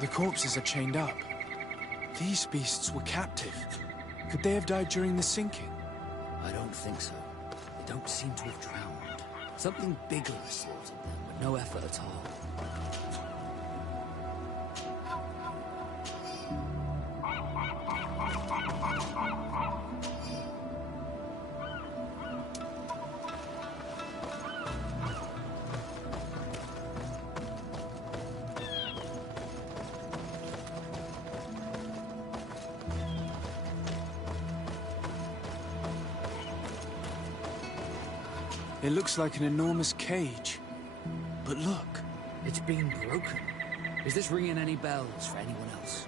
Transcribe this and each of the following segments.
The corpses are chained up. These beasts were captive. Could they have died during the sinking? I don't think so. They don't seem to have drowned. Something bigger slaughtered them, with no effort at all. It looks like an enormous cage. But look. It's been broken. Is this ringing any bells for anyone else?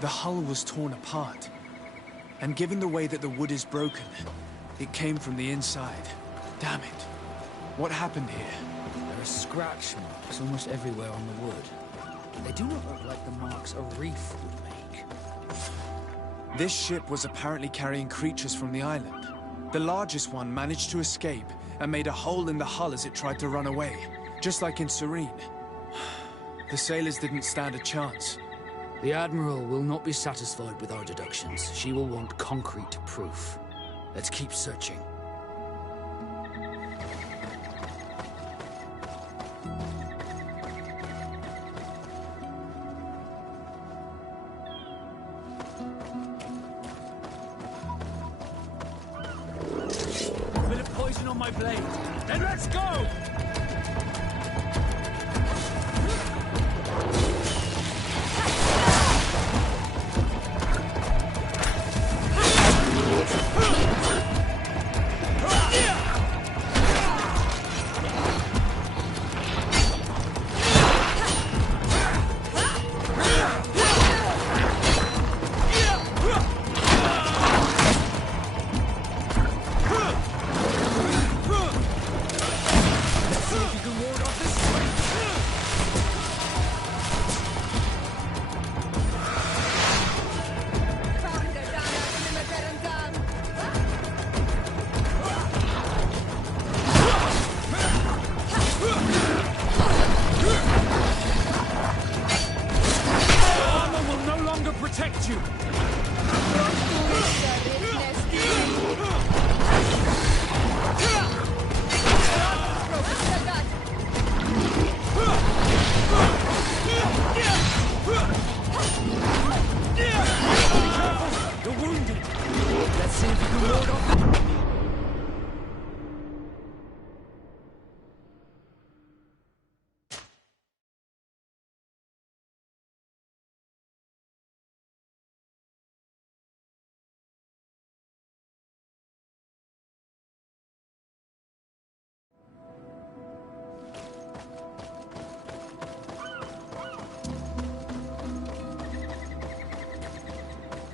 The hull was torn apart. And given the way that the wood is broken, it came from the inside. Damn it. What happened here? There are scratch marks almost everywhere on the wood. They do not look like the marks a reef would make. This ship was apparently carrying creatures from the island. The largest one managed to escape and made a hole in the hull as it tried to run away, just like in Serene. The sailors didn't stand a chance. The Admiral will not be satisfied with our deductions. She will want concrete proof. Let's keep searching. On my blade. Then let's go!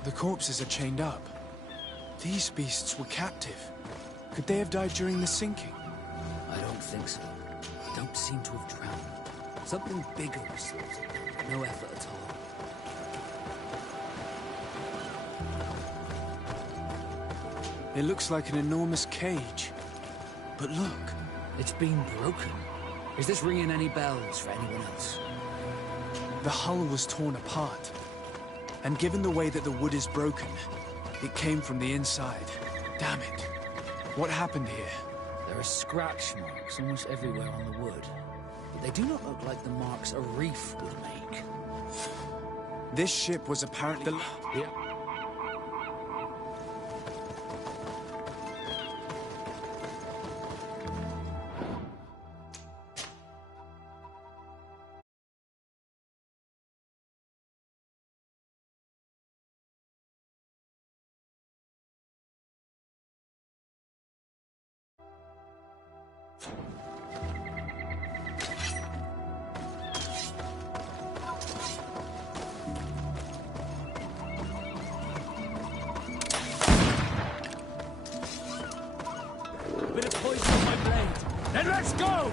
The corpses are chained up. These beasts were captive. Could they have died during the sinking? I don't think so. They don't seem to have drowned. Something bigger slaughtered them, with no effort at all. It looks like an enormous cage. But look. It's been broken. Is this ringing any bells for anyone else? The hull was torn apart. And given the way that the wood is broken, it came from the inside. Damn it. What happened here? There are scratch marks almost everywhere on the wood. But they do not look like the marks a reef would make. This ship was apparently... Yeah. Then let's go!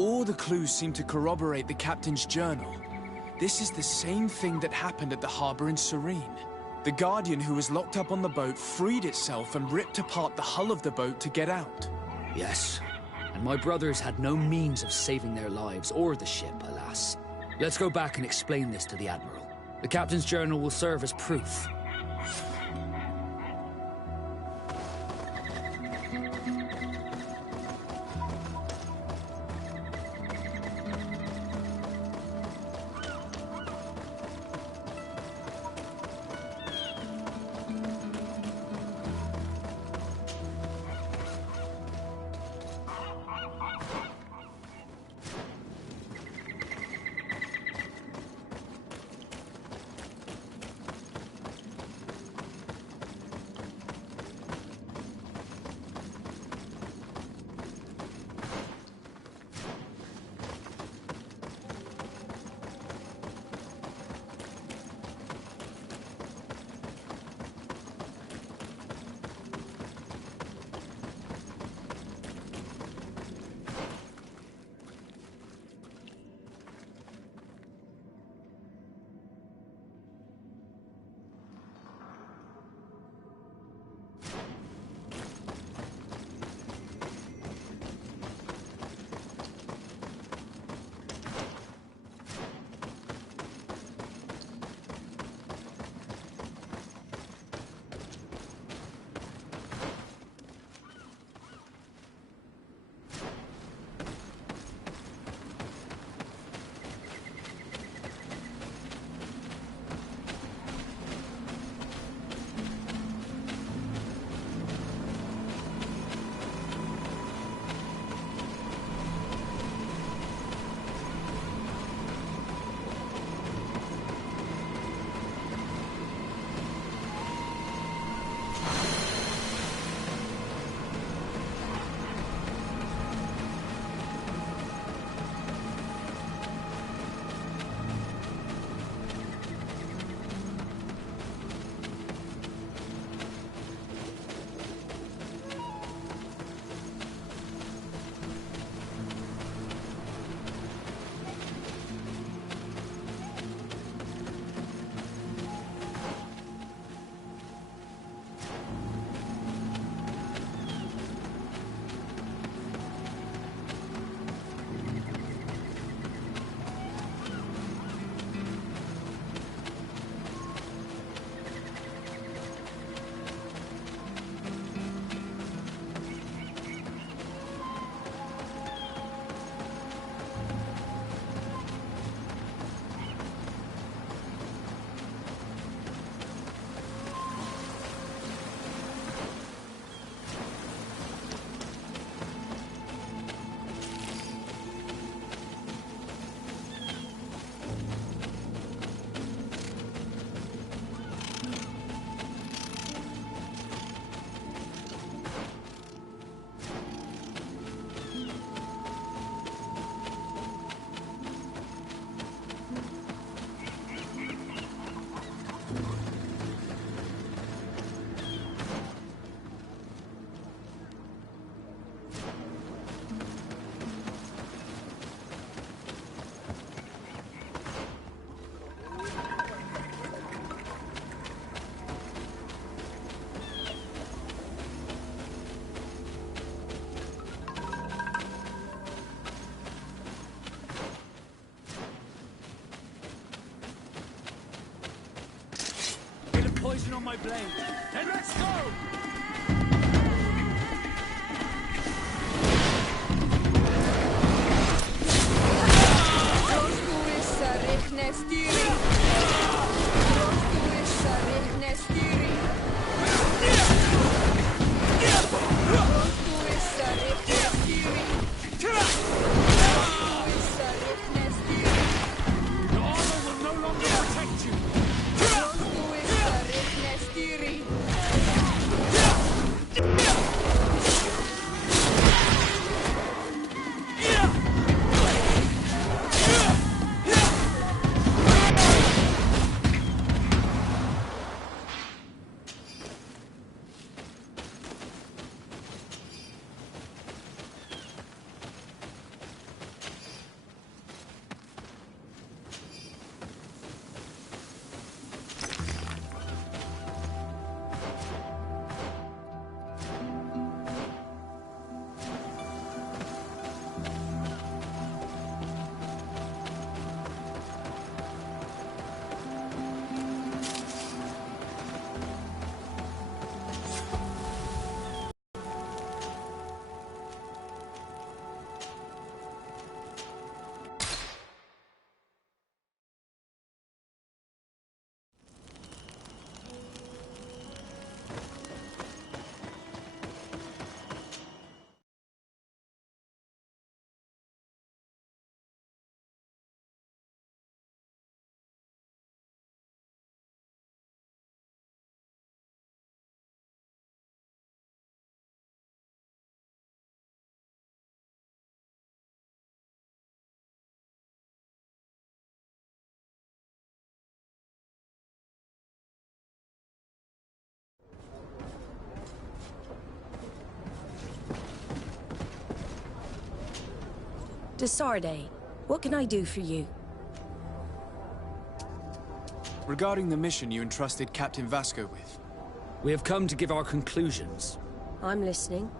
All the clues seem to corroborate the captain's journal. This is the same thing that happened at the harbor in Serene. The Guardian who was locked up on the boat freed itself and ripped apart the hull of the boat to get out. Yes, and my brothers had no means of saving their lives or the ship, alas. Let's go back and explain this to the Admiral. The captain's journal will serve as proof. Poison on my blade. Then let's go! Your armor will no longer protect you. Desarde, what can I do for you? Regarding the mission you entrusted Captain Vasco with. We have come to give our conclusions. I'm listening.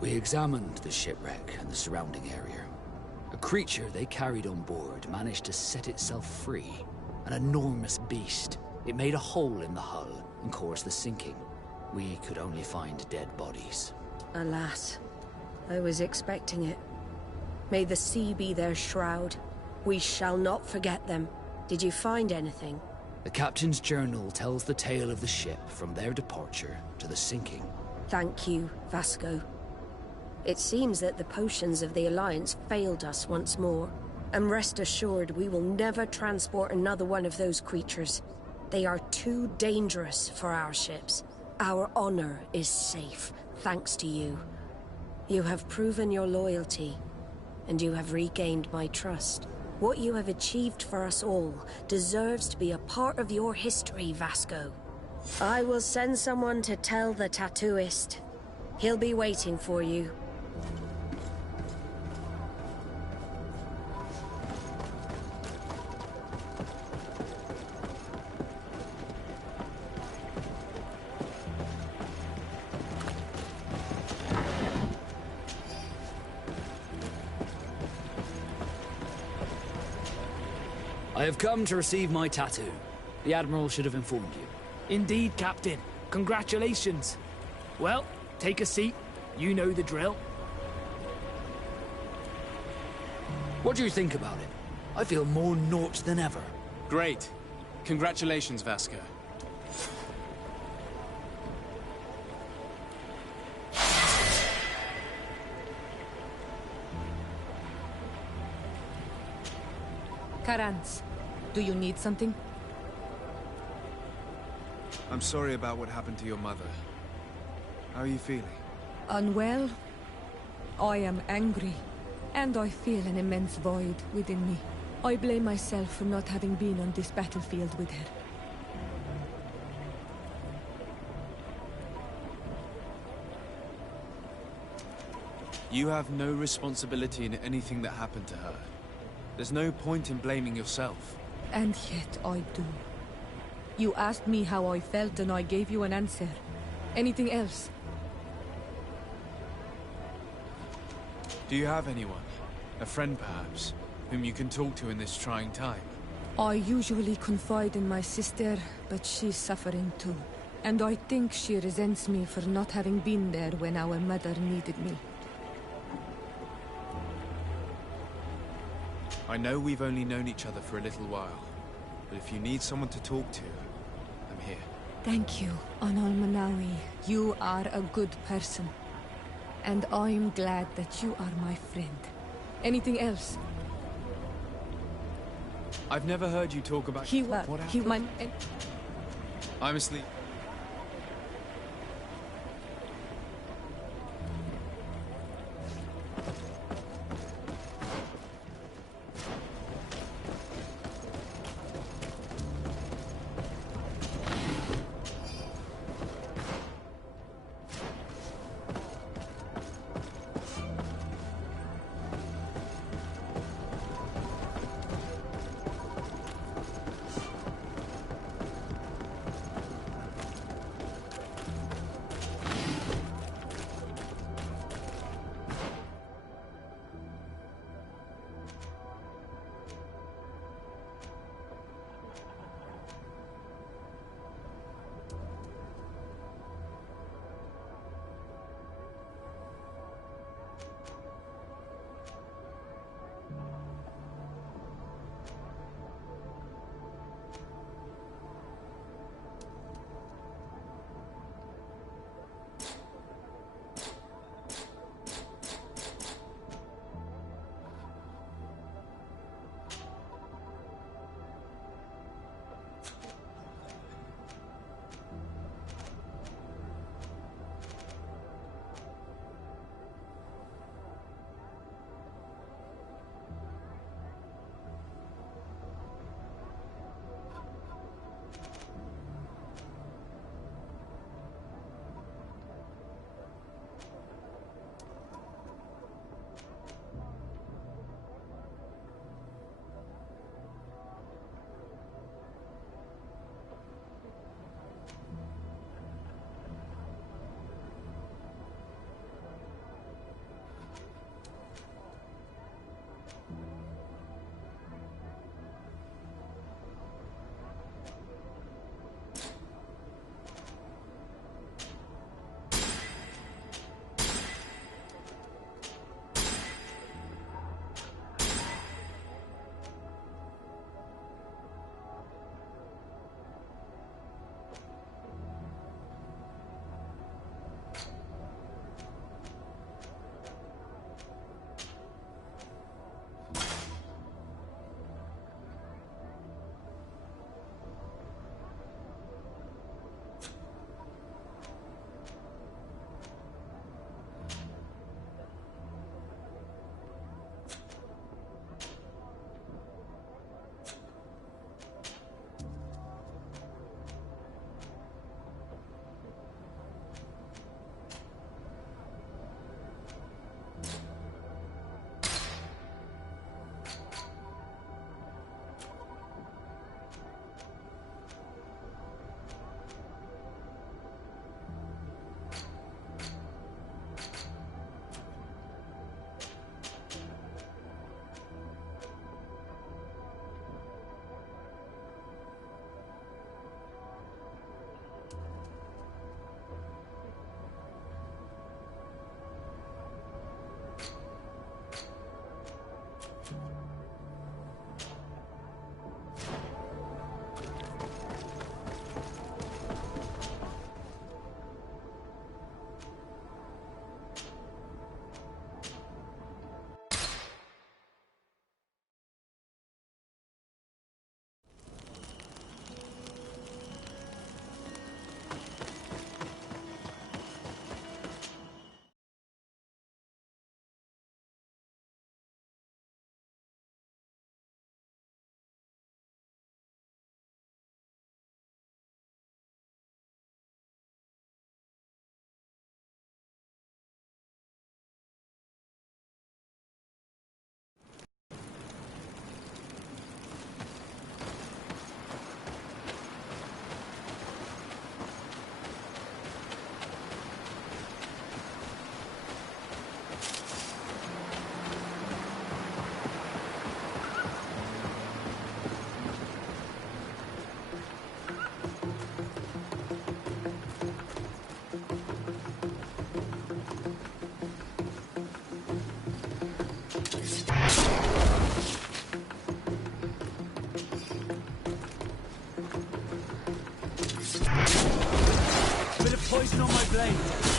We examined the shipwreck and the surrounding area. A creature they carried on board managed to set itself free. An enormous beast. It made a hole in the hull and caused the sinking. We could only find dead bodies. Alas, I was expecting it. May the sea be their shroud. We shall not forget them. Did you find anything? The captain's journal tells the tale of the ship from their departure to the sinking. Thank you, Vasco. It seems that the potions of the Alliance failed us once more. And rest assured, we will never transport another one of those creatures. They are too dangerous for our ships. Our honor is safe, thanks to you. You have proven your loyalty, and you have regained my trust. What you have achieved for us all deserves to be a part of your history, Vasco. I will send someone to tell the tattooist. He'll be waiting for you. I have come to receive my tattoo. The Admiral should have informed you. Indeed, Captain. Congratulations. Well, take a seat. You know the drill. What do you think about it? I feel more naught than ever. Great. Congratulations, Vasco. Karans, do you need something? I'm sorry about what happened to your mother. How are you feeling? Unwell? I am angry, and I feel an immense void within me. I blame myself for not having been on this battlefield with her. You have no responsibility in anything that happened to her. There's no point in blaming yourself. And yet I do. You asked me how I felt and I gave you an answer. Anything else? Do you have anyone? A friend, perhaps? Whom you can talk to in this trying time? I usually confide in my sister, but she's suffering too. And I think she resents me for not having been there when our mother needed me. I know we've only known each other for a little while, but if you need someone to talk to, I'm here. Thank you, Anal Manawi. You are a good person. And I'm glad that you are my friend. Anything else? I've never heard you talk about... What happened? I'm asleep.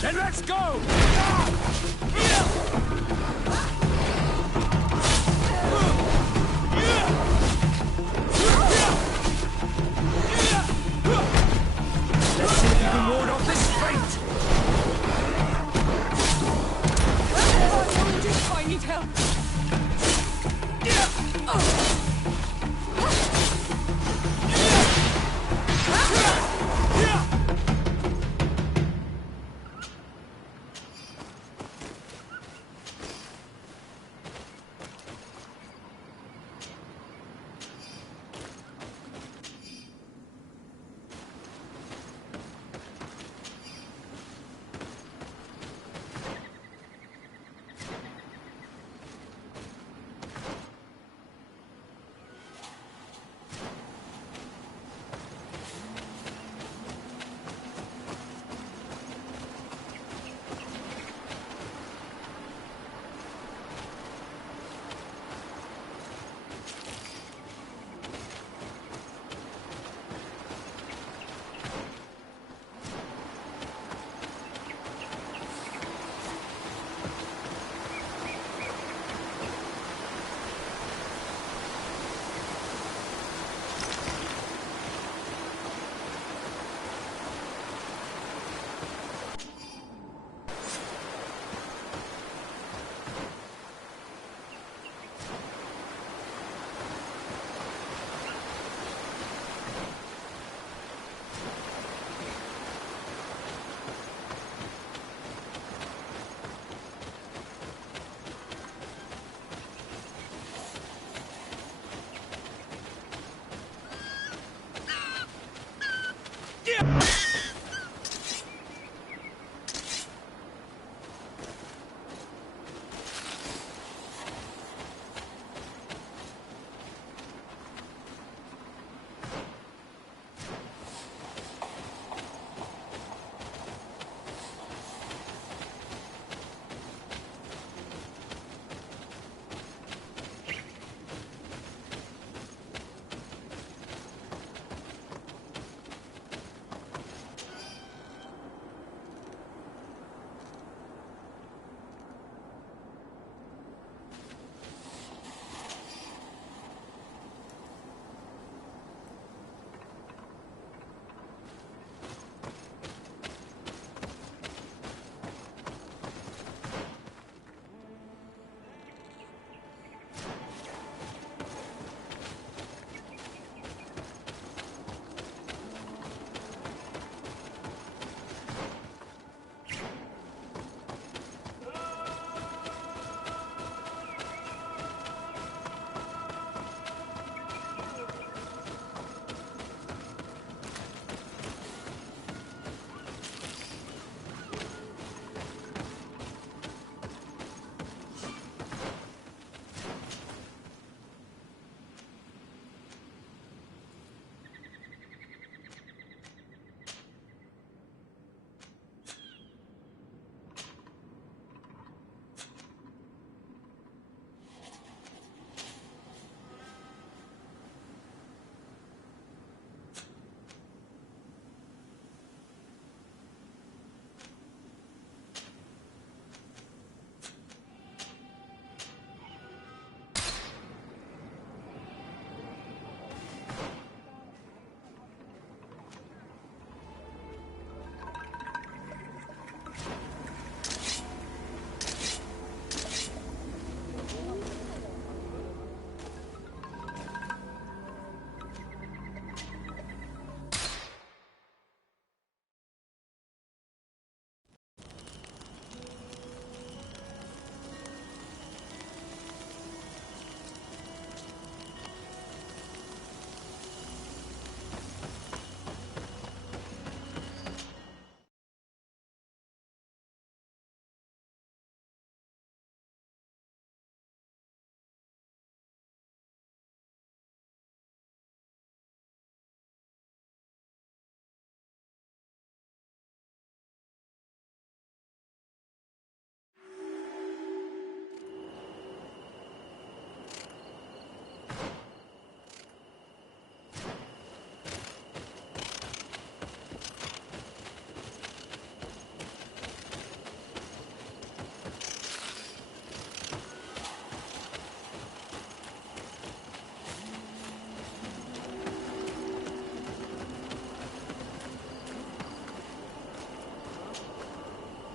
Then let's go! Let's see if you can ward off this fate! I need help.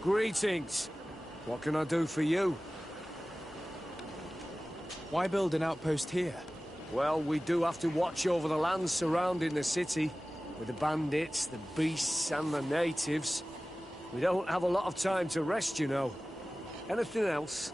Greetings. What can I do for you? Why build an outpost here? Well, we do have to watch over the lands surrounding the city, with the bandits, the beasts, and the natives. We don't have a lot of time to rest, you know. Anything else?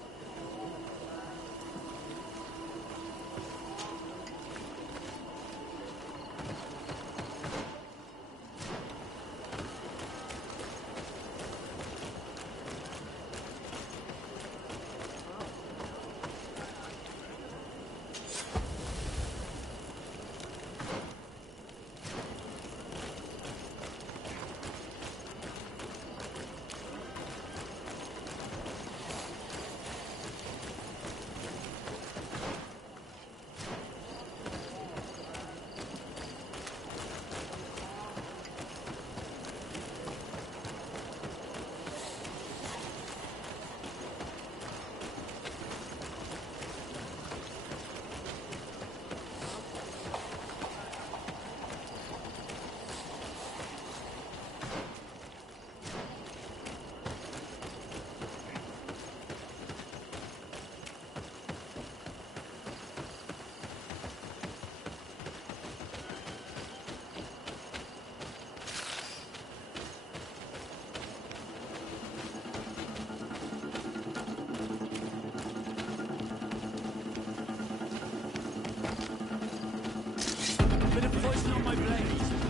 Bit of poison on my blade.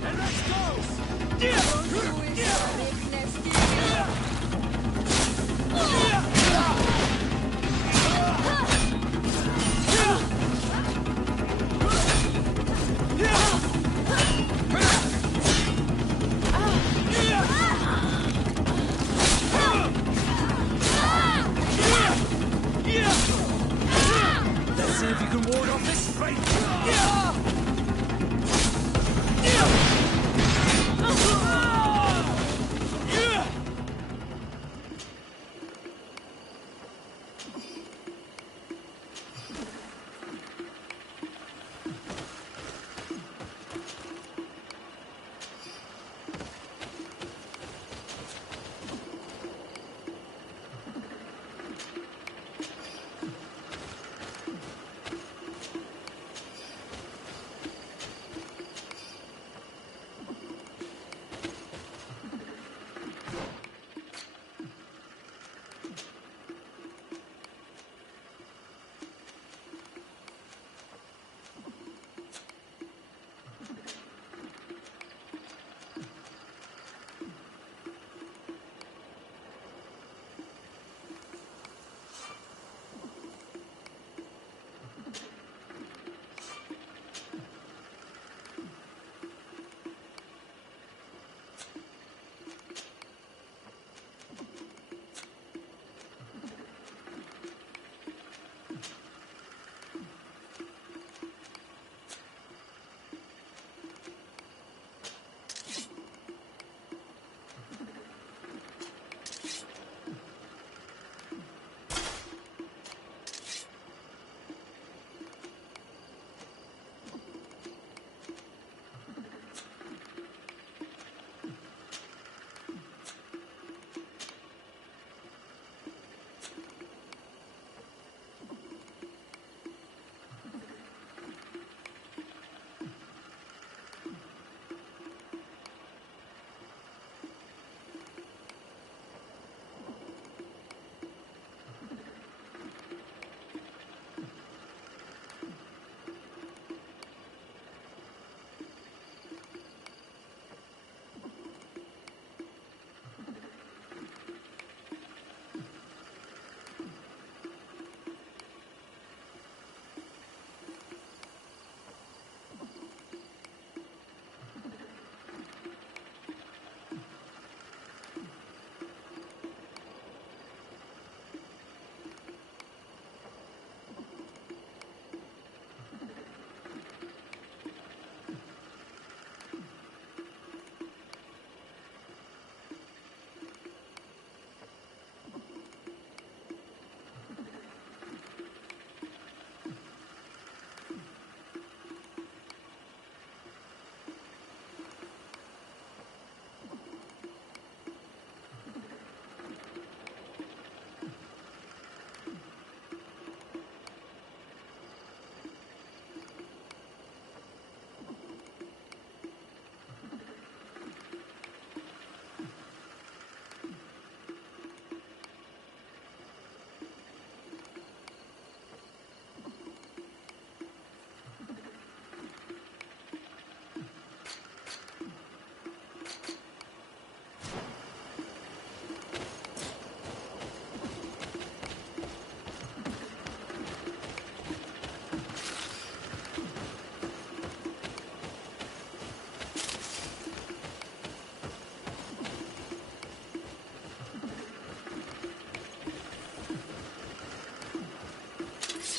And let's go! Let's see if you can ward off this fate.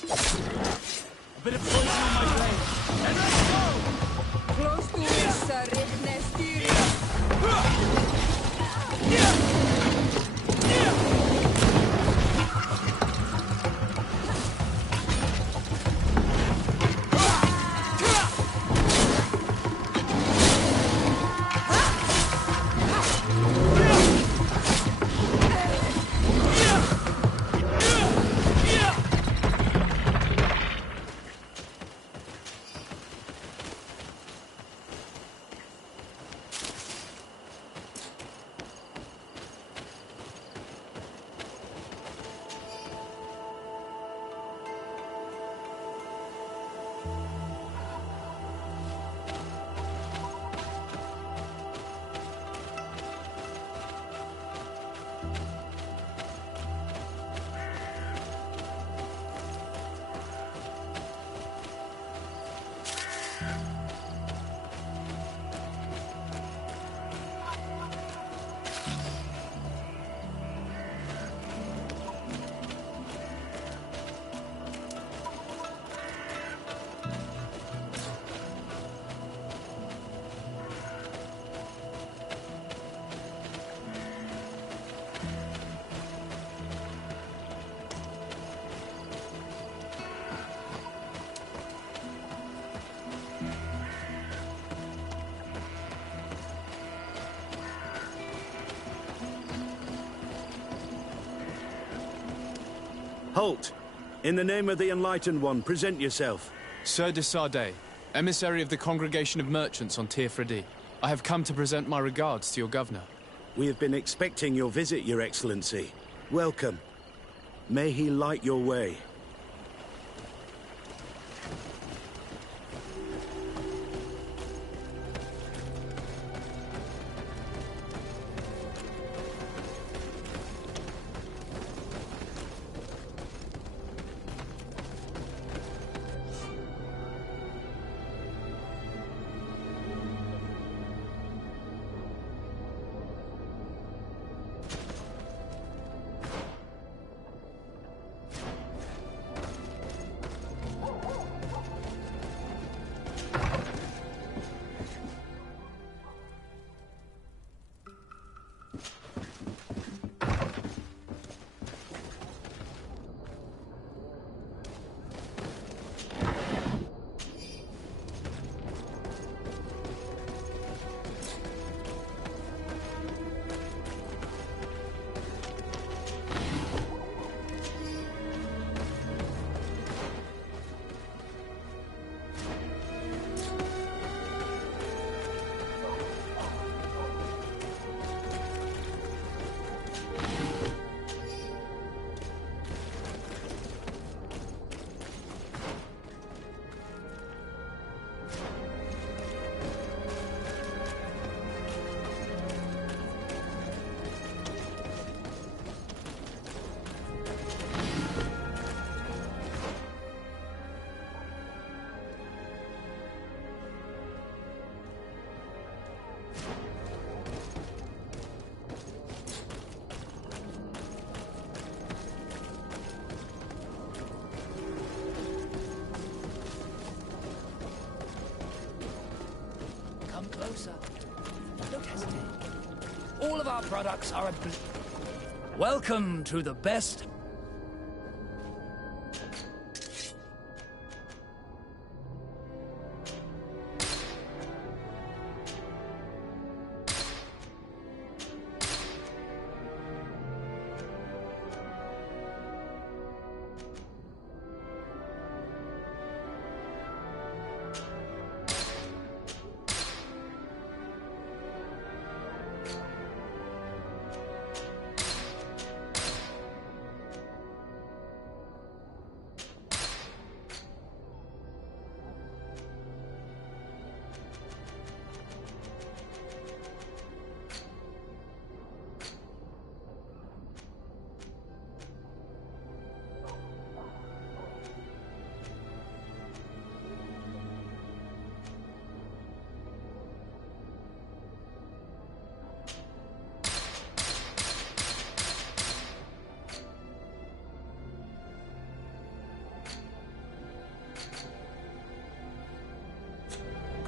A bit of poison on my blade. And let's go! Close to Issa Riknestiria. Halt! In the name of the Enlightened One, present yourself. Sir de Sardet, emissary of the Congregation of Merchants on Tirfredi. I have come to present my regards to your governor. We have been expecting your visit, Your Excellency. Welcome. May he light your way. Closer. Don't hesitate. All of our products are welcome to the best.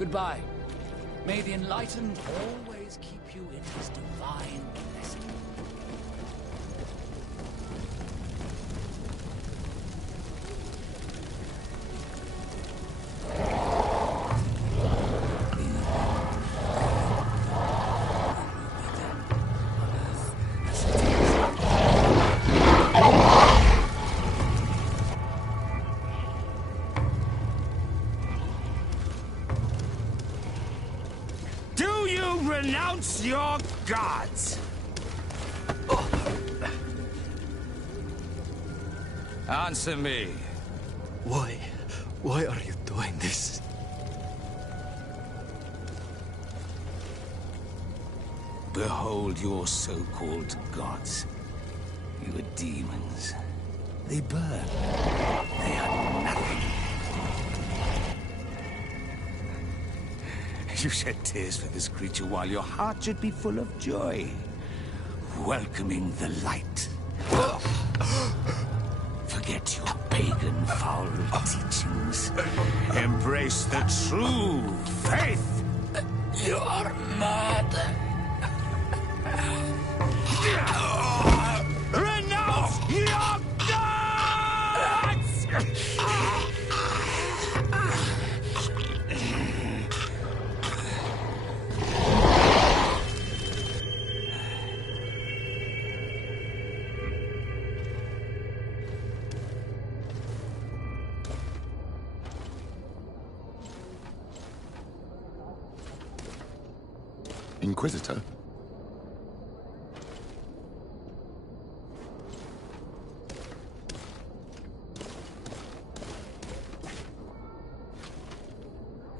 Goodbye. May the enlightened always keep you in his divine blessing. Renounce your gods! Answer me. Why are you doing this? Behold your so-called gods. You are demons. They burn. They are nothing. You shed tears for this creature while your heart should be full of joy, welcoming the light. Forget your pagan foul teachings. Embrace the true faith. You are mad. Renounce your gods! Inquisitor?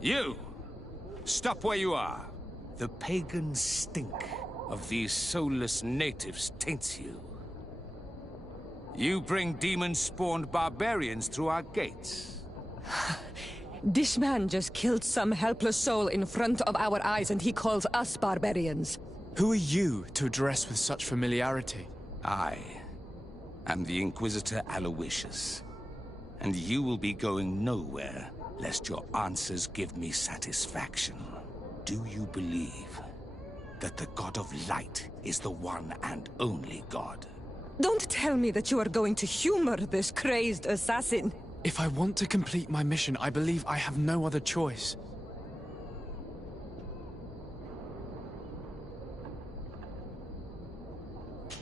You! Stop where you are. The pagan stink of these soulless natives taints you. You bring demon-spawned barbarians through our gates. This man just killed some helpless soul in front of our eyes, and he calls us barbarians. Who are you to address with such familiarity? I am the Inquisitor Aloysius, and you will be going nowhere lest your answers give me satisfaction. Do you believe that the God of Light is the one and only God? Don't tell me that you are going to humor this crazed assassin. If I want to complete my mission, I believe I have no other choice.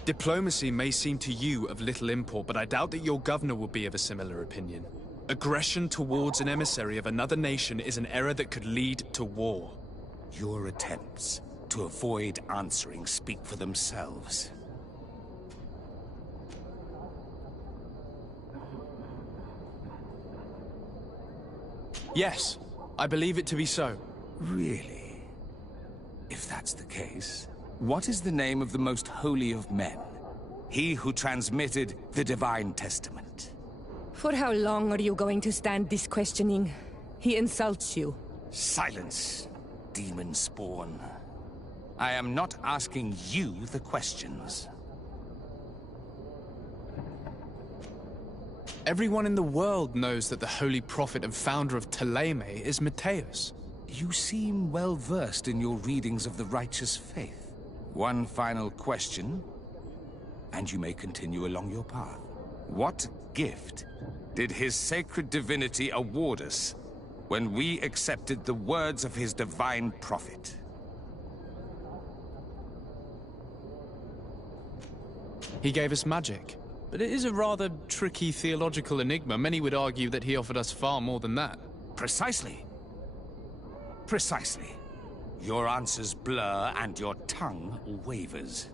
Diplomacy may seem to you of little import, but I doubt that your governor will be of a similar opinion. Aggression towards an emissary of another nation is an error that could lead to war. Your attempts to avoid answering speak for themselves. Yes, I believe it to be so. Really? If that's the case, what is the name of the most holy of men? He who transmitted the Divine Testament. For how long are you going to stand this questioning? He insults you. Silence, demon spawn. I am not asking you the questions. Everyone in the world knows that the holy prophet and founder of Thélème is Matthias. You seem well versed in your readings of the righteous faith. One final question, and you may continue along your path. What gift did his sacred divinity award us when we accepted the words of his divine prophet? He gave us magic. But it is a rather tricky theological enigma. Many would argue that he offered us far more than that. Precisely. Precisely. Your answers blur and your tongue wavers.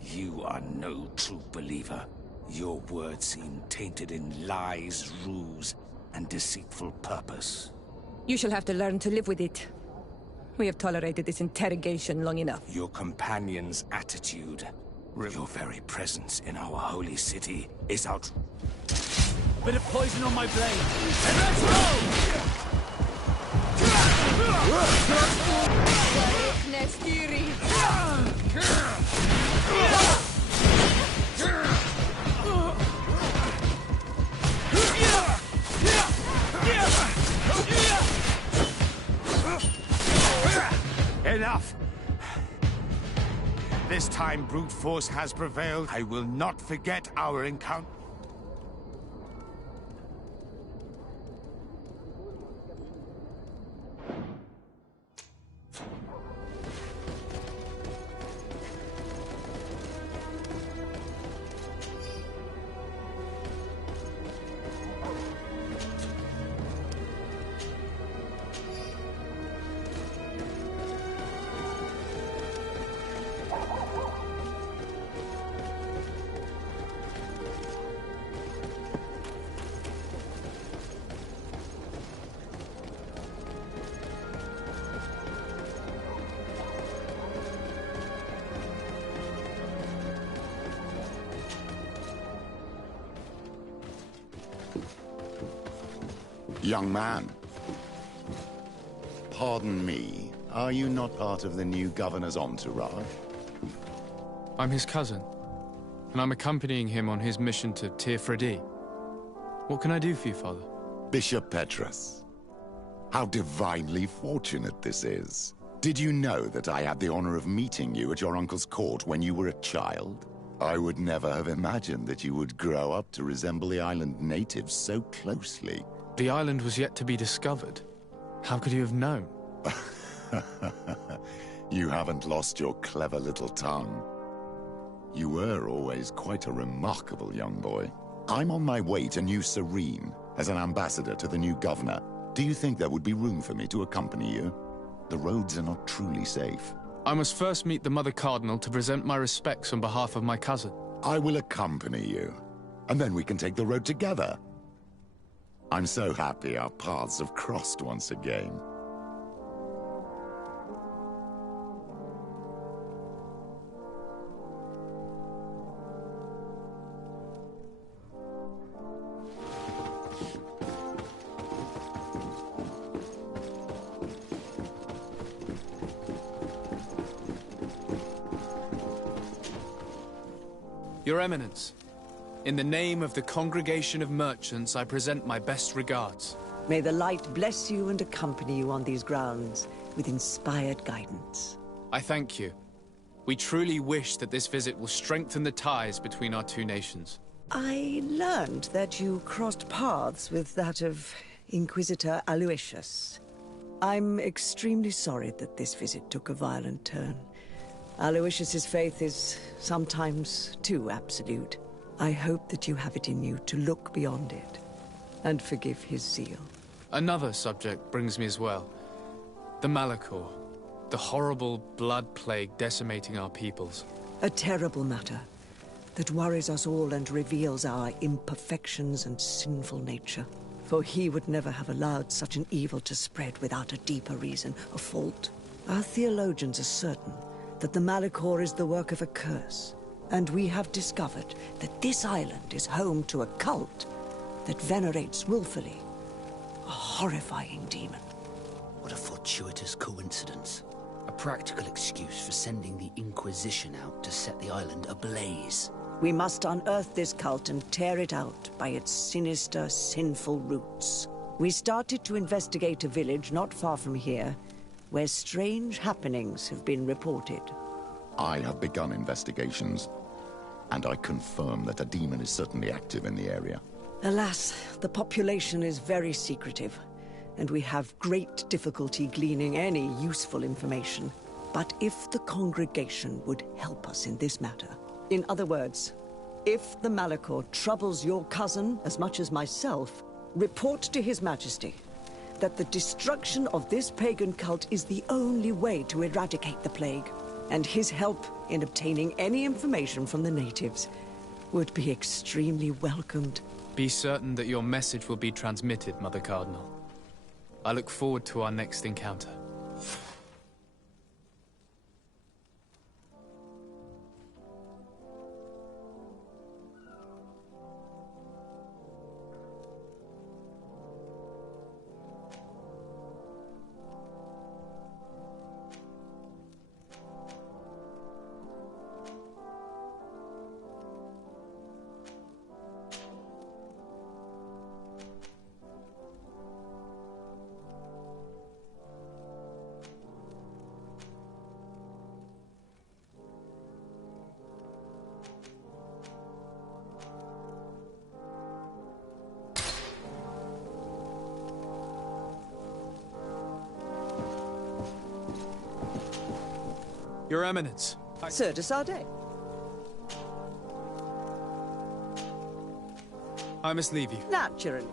You are no true believer. Your words seem tainted in lies, ruse, and deceitful purpose. You shall have to learn to live with it. We have tolerated this interrogation long enough. Your companion's attitude, your very presence in our holy city, is out. Bit of poison on my blade. And let's roll! This time brute force has prevailed. I will not forget our encounter. Young man, pardon me, are you not part of the new governor's entourage? I'm his cousin, and I'm accompanying him on his mission to Tir-Fredi. What can I do for you, Father? Bishop Petrus. How divinely fortunate this is. Did you know that I had the honor of meeting you at your uncle's court when you were a child? I would never have imagined that you would grow up to resemble the island natives so closely. The island was yet to be discovered. How could you have known? You haven't lost your clever little tongue. You were always quite a remarkable young boy. I'm on my way to New Serene as an ambassador to the new governor. Do you think there would be room for me to accompany you? The roads are not truly safe. I must first meet the Mother Cardinal to present my respects on behalf of my cousin. I will accompany you, and then we can take the road together. I'm so happy our paths have crossed once again. Your Eminence, in the name of the Congregation of Merchants, I present my best regards. May the light bless you and accompany you on these grounds with inspired guidance. I thank you. We truly wish that this visit will strengthen the ties between our two nations. I learned that you crossed paths with that of Inquisitor Aloysius. I'm extremely sorry that this visit took a violent turn. Aloysius's faith is sometimes too absolute. I hope that you have it in you to look beyond it and forgive his zeal. Another subject brings me as well. The Malachor. The horrible blood plague decimating our peoples. A terrible matter that worries us all and reveals our imperfections and sinful nature. For he would never have allowed such an evil to spread without a deeper reason, a fault. Our theologians are certain that the Malachor is the work of a curse, and we have discovered that this island is home to a cult that venerates willfully a horrifying demon. What a fortuitous coincidence. A practical excuse for sending the Inquisition out to set the island ablaze. We must unearth this cult and tear it out by its sinister, sinful roots. We started to investigate a village not far from here, where strange happenings have been reported. I have begun investigations, and I confirm that a demon is certainly active in the area. Alas, the population is very secretive, and we have great difficulty gleaning any useful information. But if the congregation would help us in this matter, in other words, if the Malachor troubles your cousin as much as myself, report to His Majesty that the destruction of this pagan cult is the only way to eradicate the plague, and his help in obtaining any information from the natives would be extremely welcomed. Be certain that your message will be transmitted, Mother Cardinal. I look forward to our next encounter. Your Eminence. Sir de Sardet. I must leave you. Naturally.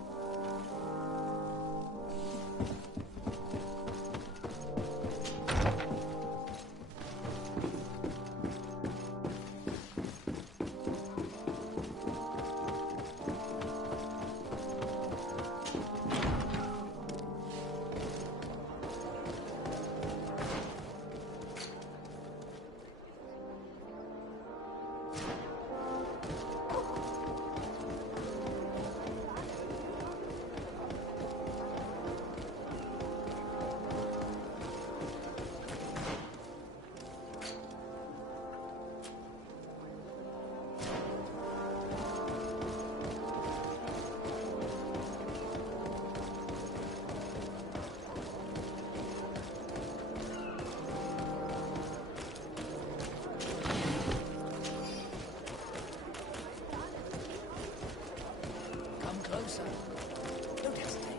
Don't hesitate.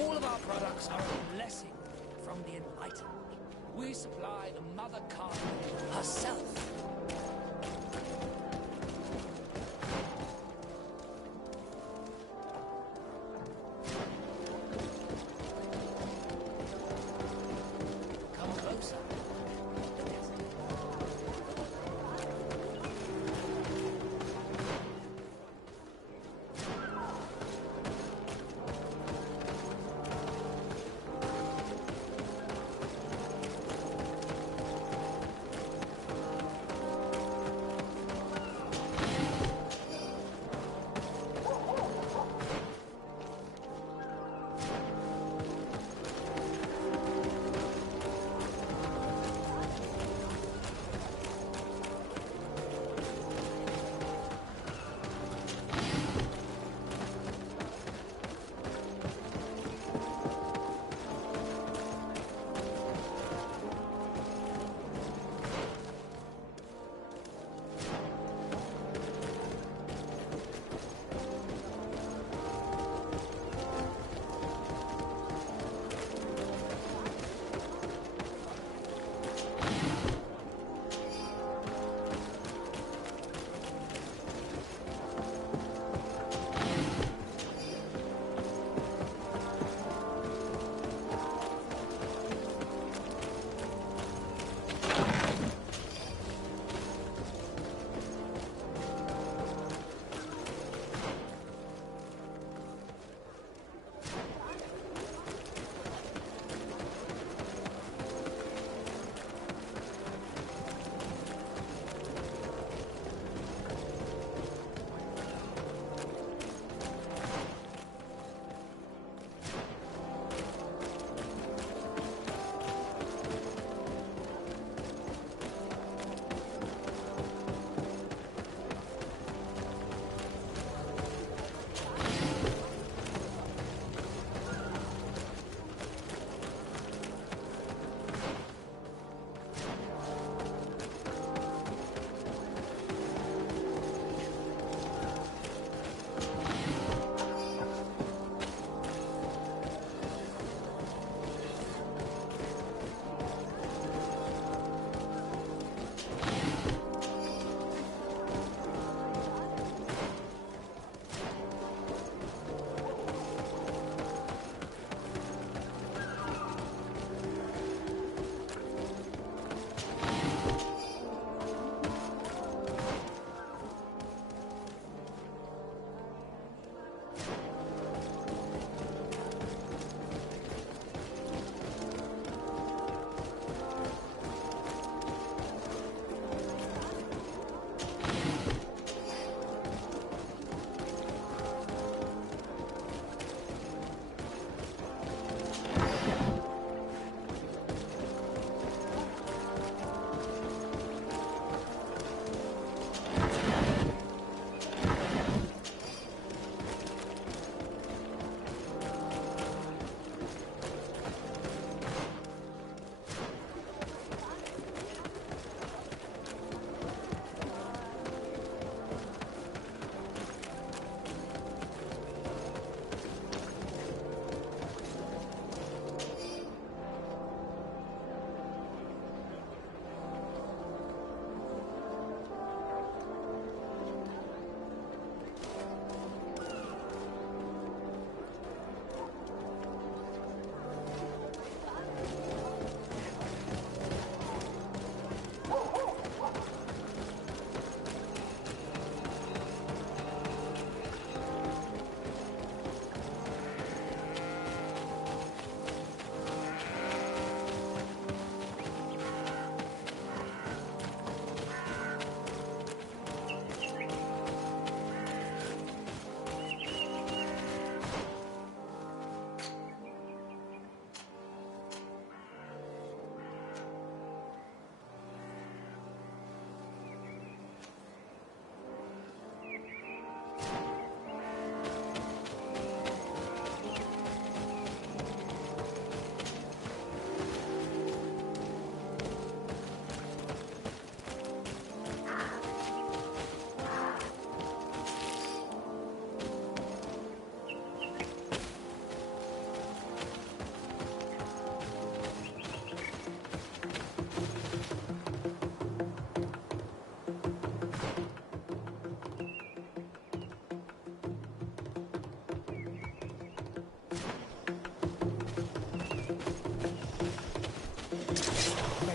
All of our products are a blessing from the Enlightened. We supply the Mother Card herself. Come closer. Don't hesitate.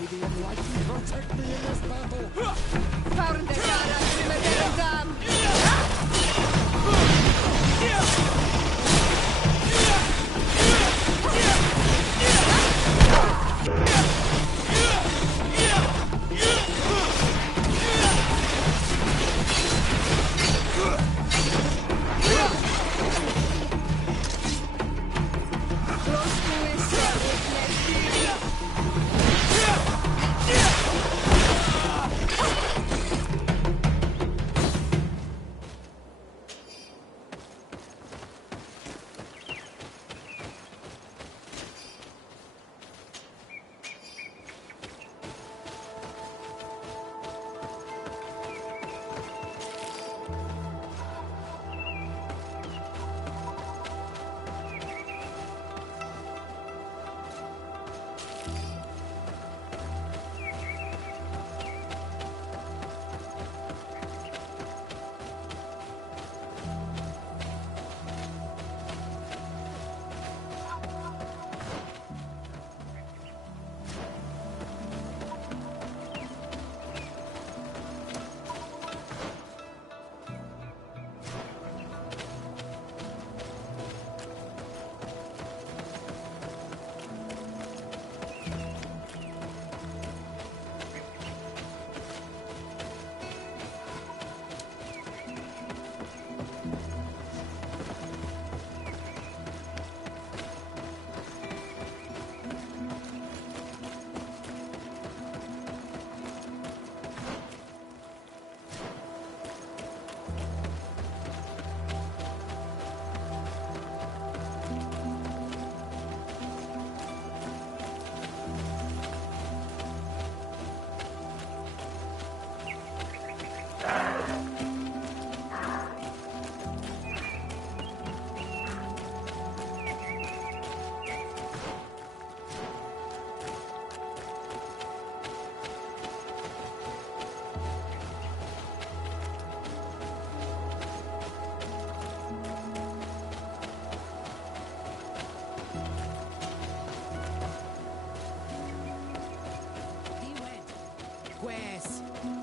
the Enlightened protect me in this battle!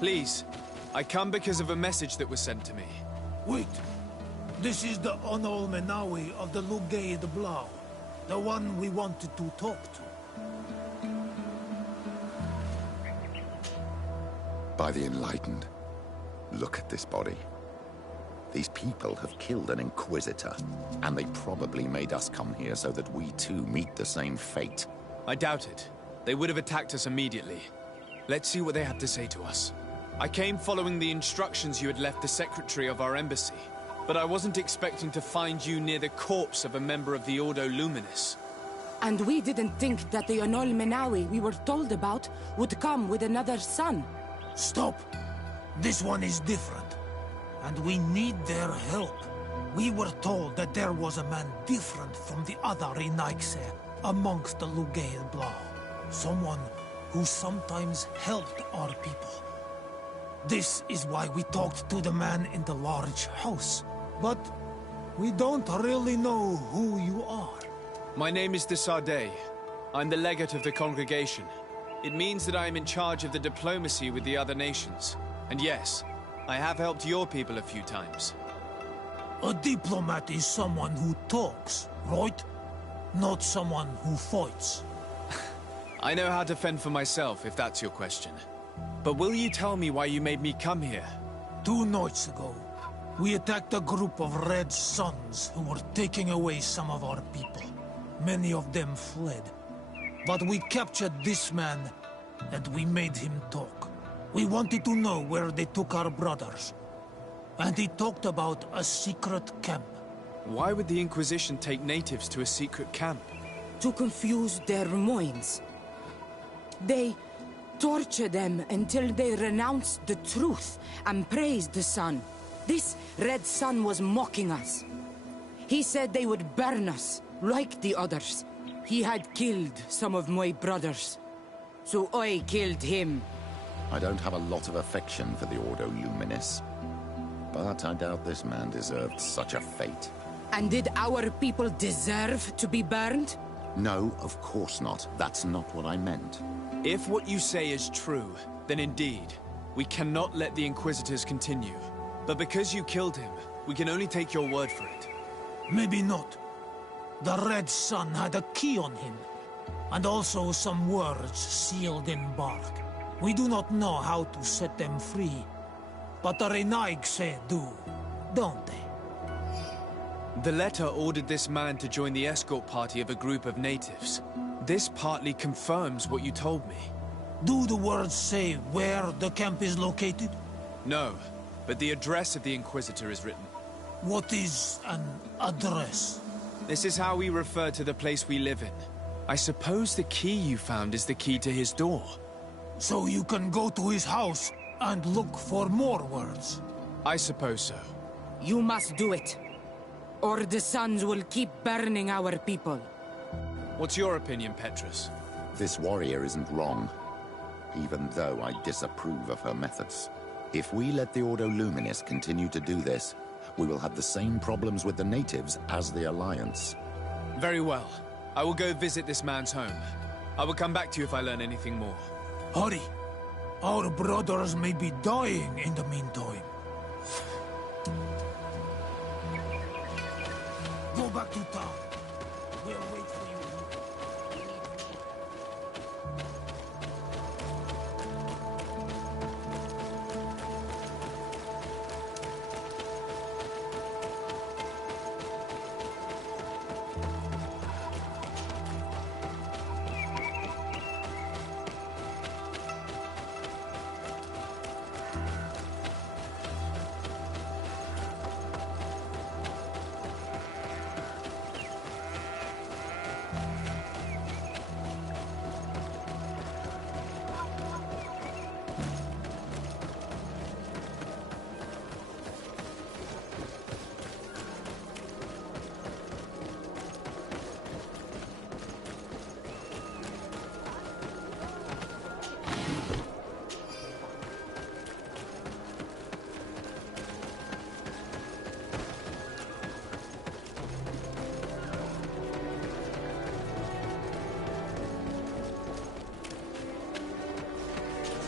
Please, I come because of a message that was sent to me. Wait. This is the Onol Menawi of the Lugay the Blau. The one we wanted to talk to. By the Enlightened. Look at this body. These people have killed an Inquisitor, and they probably made us come here so that we too meet the same fate. I doubt it. They would have attacked us immediately. Let's see what they have to say to us. I came following the instructions you had left the secretary of our embassy, but I wasn't expecting to find you near the corpse of a member of the Ordo Luminis. And we didn't think that the Onol Menawi we were told about would come with another son. Stop! This one is different, and we need their help. We were told that there was a man different from the other Renaikse amongst the Lugay and Blau. Someone who sometimes helped our people. This is why we talked to the man in the large house. But we don't really know who you are. My name is de Sardet. I'm the legate of the congregation. It means that I am in charge of the diplomacy with the other nations. And yes, I have helped your people a few times. A diplomat is someone who talks, right? Not someone who fights. I know how to fend for myself, if that's your question. But will you tell me why you made me come here? 2 nights ago, we attacked a group of Red Suns who were taking away some of our people. Many of them fled. But we captured this man, and we made him talk. We wanted to know where they took our brothers. And he talked about a secret camp. Why would the Inquisition take natives to a secret camp? To confuse their minds. They torture them until they renounce the truth and praise the sun. This Red Sun was mocking us. He said they would burn us, like the others. He had killed some of my brothers, so I killed him. I don't have a lot of affection for the Ordo Luminis, but I doubt this man deserved such a fate. And did our people deserve to be burned? No, of course not. That's not what I meant. If what you say is true, then indeed, we cannot let the Inquisitors continue. But because you killed him, we can only take your word for it. Maybe not. The Red Sun had a key on him, and also some words sealed in bark. We do not know how to set them free, but the Renaigse do, don't they? The letter ordered this man to join the escort party of a group of natives. This partly confirms what you told me. Do the words say where the camp is located? No, but the address of the Inquisitor is written. What is an address? This is how we refer to the place we live in. I suppose the key you found is the key to his door. So you can go to his house and look for more words? I suppose so. You must do it, or the suns will keep burning our people. What's your opinion, Petrus? This warrior isn't wrong, even though I disapprove of her methods. If we let the Ordo Luminis continue to do this, we will have the same problems with the natives as the Alliance. Very well. I will go visit this man's home. I will come back to you if I learn anything more. Hurry. Our brothers may be dying in the meantime. Go back to town. We'll wait for you.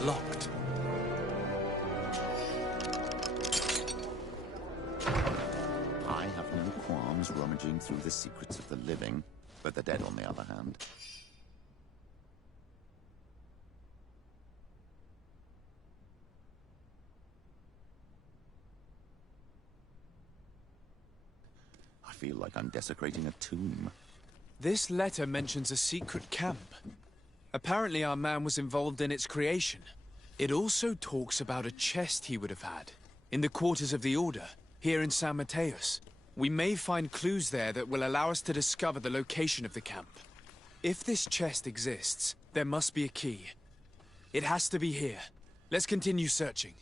Locked. I have no qualms rummaging through the secrets of the living, but the dead, on the other hand. I feel like I'm desecrating a tomb. This letter mentions a secret camp. Apparently our man was involved in its creation. It also talks about a chest he would have had, in the quarters of the Order, here in San Mateus. We may find clues there that will allow us to discover the location of the camp. If this chest exists, there must be a key. It has to be here. Let's continue searching.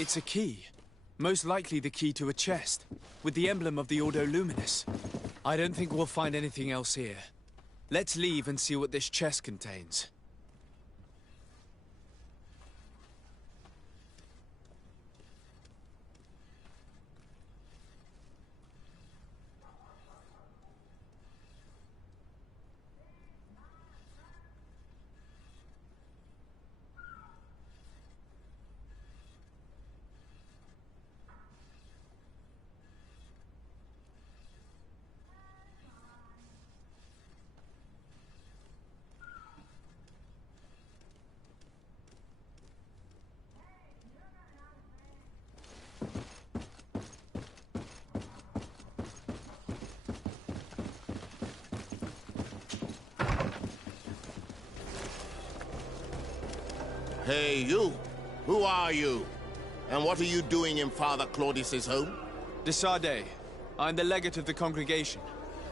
It's a key. Most likely the key to a chest, with the emblem of the Ordo Luminis. I don't think we'll find anything else here. Let's leave and see what this chest contains. Hey, you! Who are you? And what are you doing in Father Claudius's home? De Sade. I'm the legate of the congregation.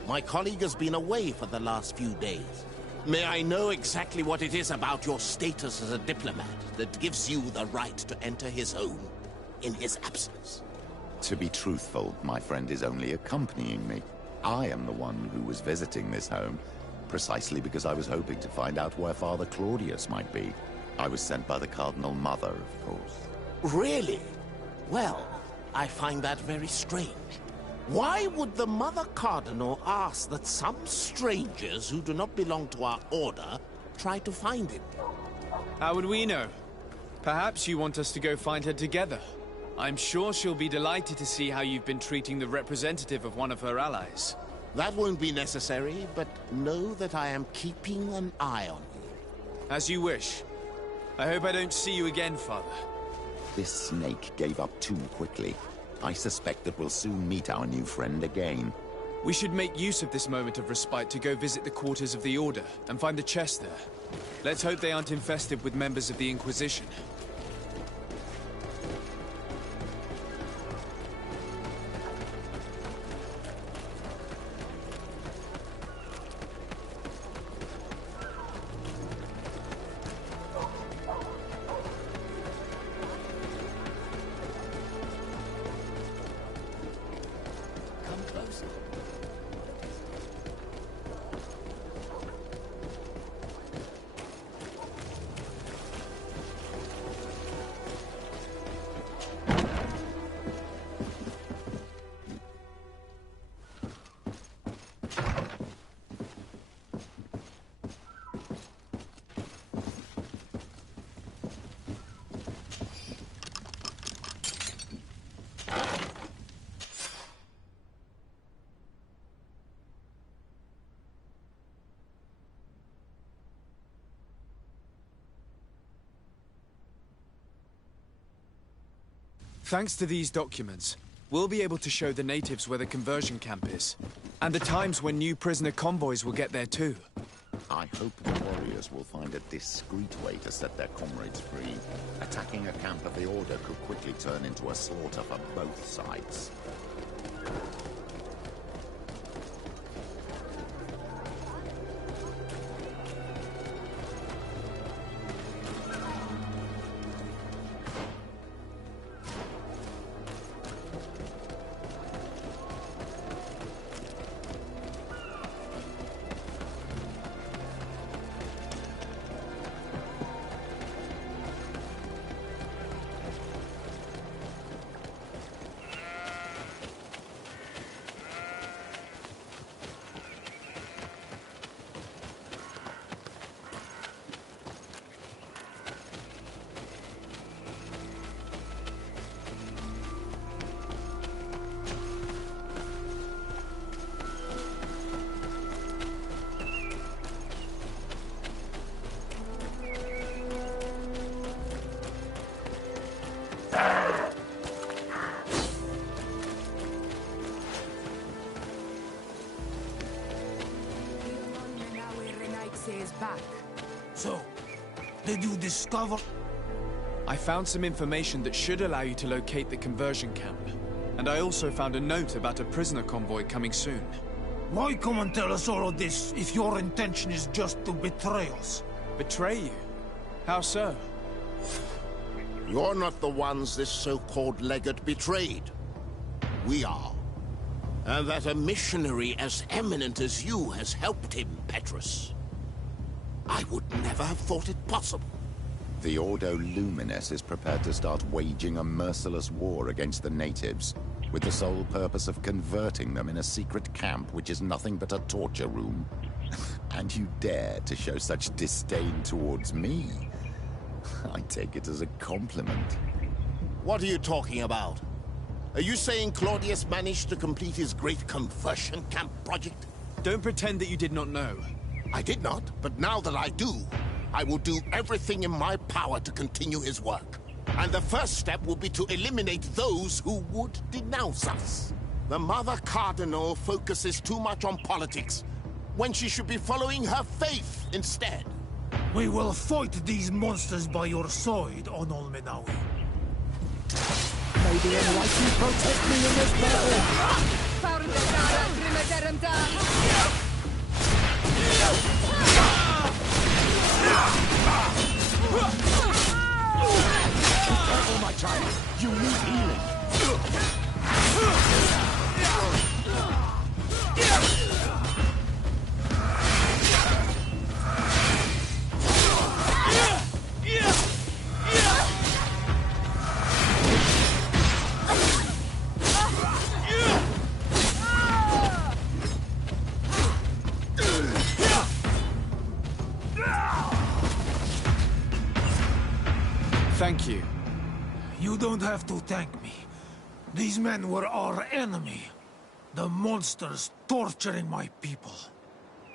My colleague has been away for the last few days. May I know exactly what it is about your status as a diplomat that gives you the right to enter his home in his absence? To be truthful, my friend is only accompanying me. I am the one who was visiting this home, Precisely because I was hoping to find out where Father Claudius might be. I was sent by the Cardinal Mother, of course. Really? Well, I find that very strange. Why would the Mother Cardinal ask that some strangers who do not belong to our order try to find him? How would we know? Perhaps you want us to go find her together. I'm sure she'll be delighted to see how you've been treating the representative of one of her allies. That won't be necessary, but know that I am keeping an eye on you. As you wish. I hope I don't see you again, Father. This snake gave up too quickly. I suspect that we'll soon meet our new friend again. We should make use of this moment of respite to go visit the quarters of the Order and find the chest there. Let's hope they aren't infested with members of the Inquisition. Thanks to these documents, we'll be able to show the natives where the conversion camp is, and the times when new prisoner convoys will get there too. I hope the warriors will find a discreet way to set their comrades free. Attacking a camp of the Order could quickly turn into a slaughter for both sides. Back. So, did you discover? I found some information that should allow you to locate the conversion camp. And I also found a note about a prisoner convoy coming soon. Why come and tell us all of this if your intention is just to betray us? Betray you? How so? You're not the ones this so-called legate betrayed. We are. And that a missionary as eminent as you has helped him, Petrus. I would never have thought it possible. The Ordo Luminis is prepared to start waging a merciless war against the natives, with the sole purpose of converting them in a secret camp which is nothing but a torture room. And you dare to show such disdain towards me? I take it as a compliment. What are you talking about? Are you saying Claudius managed to complete his great conversion camp project? Don't pretend that you did not know. I did not, but now that I do, I will do everything in my power to continue his work. And the first step will be to eliminate those who would denounce us. The Mother Cardinal focuses too much on politics, when she should be following her faith instead. We will fight these monsters by your side, Onol Menawi. May the Enlightened protect me in this battle! Careful, my child. You need healing. Thank you. You don't have to thank me. These men were our enemy. The monsters torturing my people.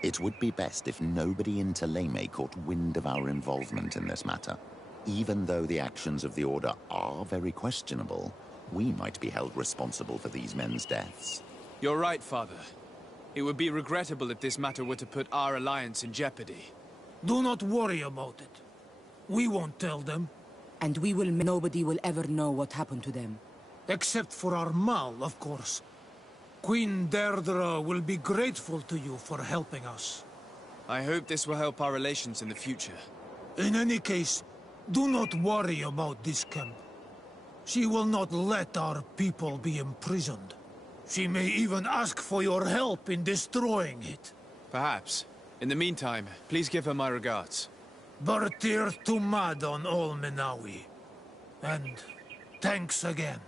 It would be best if nobody in Teleme caught wind of our involvement in this matter. Even though the actions of the Order are very questionable, we might be held responsible for these men's deaths. You're right, Father. It would be regrettable if this matter were to put our alliance in jeopardy. Do not worry about it. We won't tell them. And nobody will ever know what happened to them. Except for our Mal, of course. Queen Deirdre will be grateful to you for helping us. I hope this will help our relations in the future. In any case, do not worry about this camp. She will not let our people be imprisoned. She may even ask for your help in destroying it. Perhaps. In the meantime, please give her my regards. Bertir Tumad on all Menawi. And thanks again.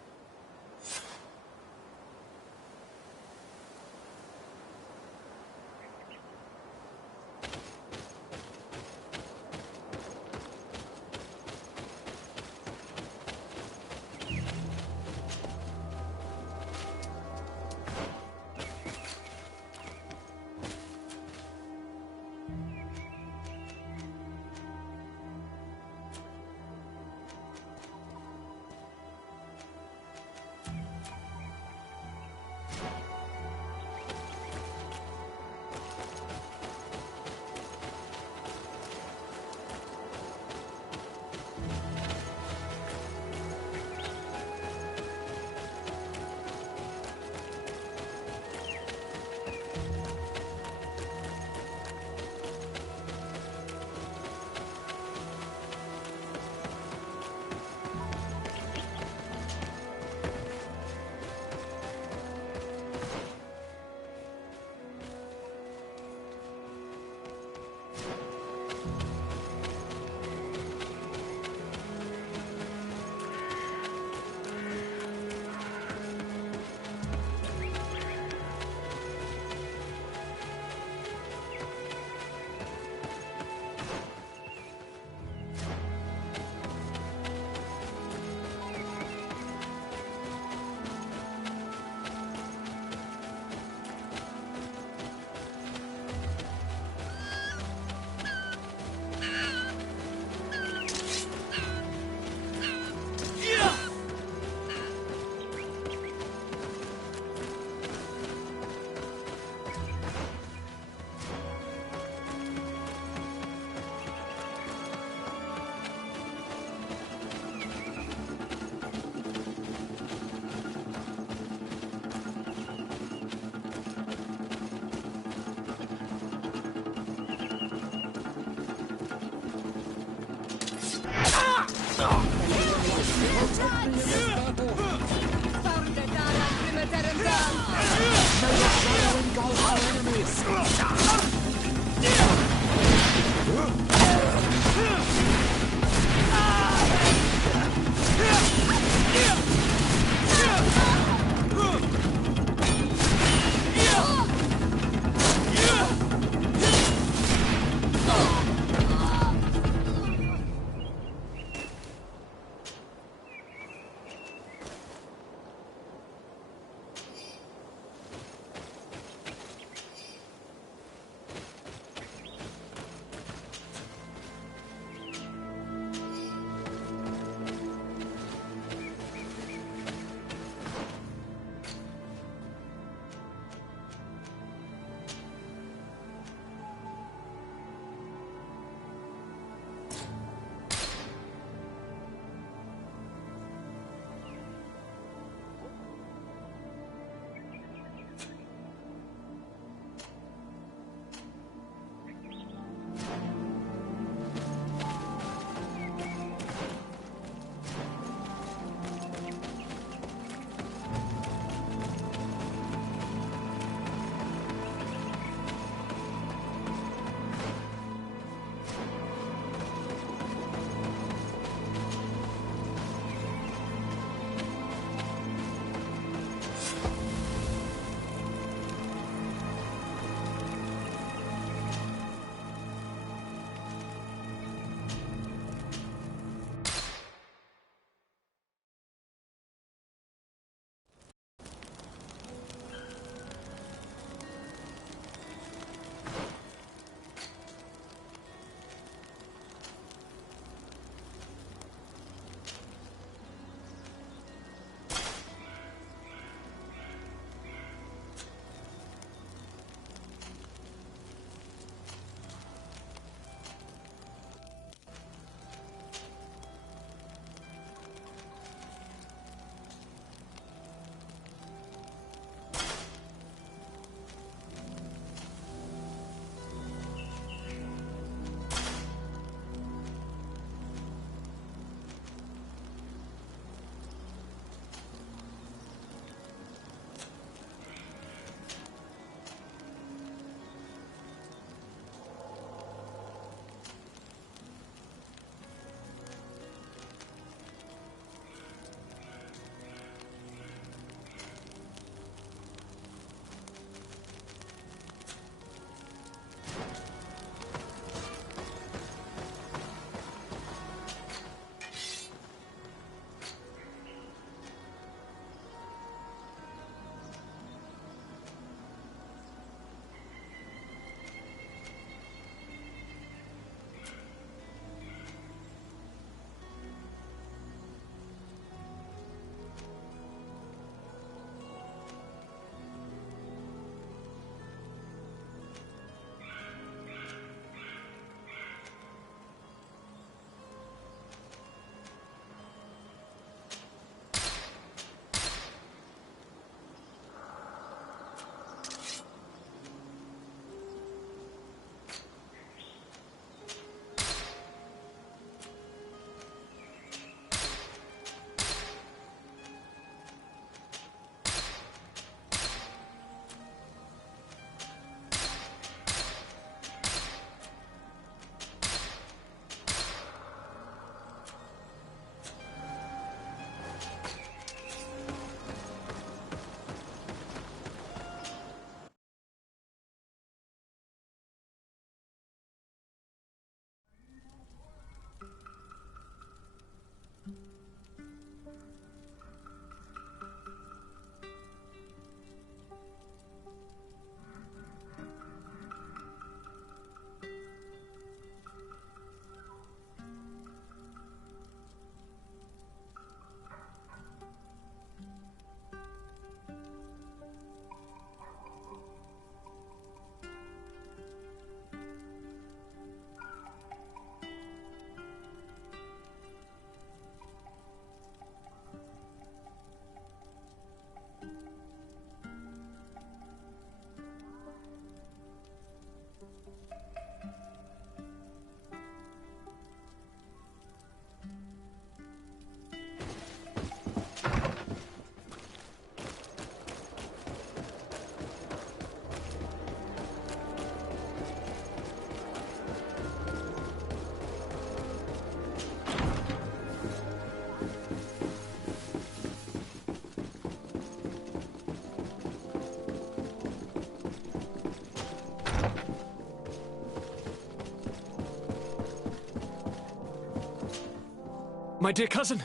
My dear cousin,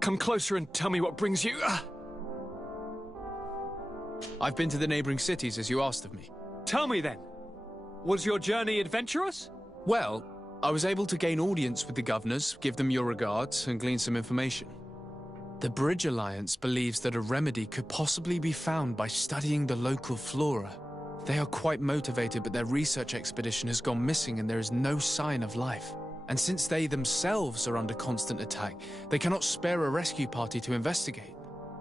come closer and tell me what brings you... I've been to the neighboring cities as you asked of me. Tell me then, was your journey adventurous? Well, I was able to gain audience with the governors, give them your regards, and glean some information. The Bridge Alliance believes that a remedy could possibly be found by studying the local flora. They are quite motivated, but their research expedition has gone missing and there is no sign of life. And since they themselves are under constant attack, they cannot spare a rescue party to investigate.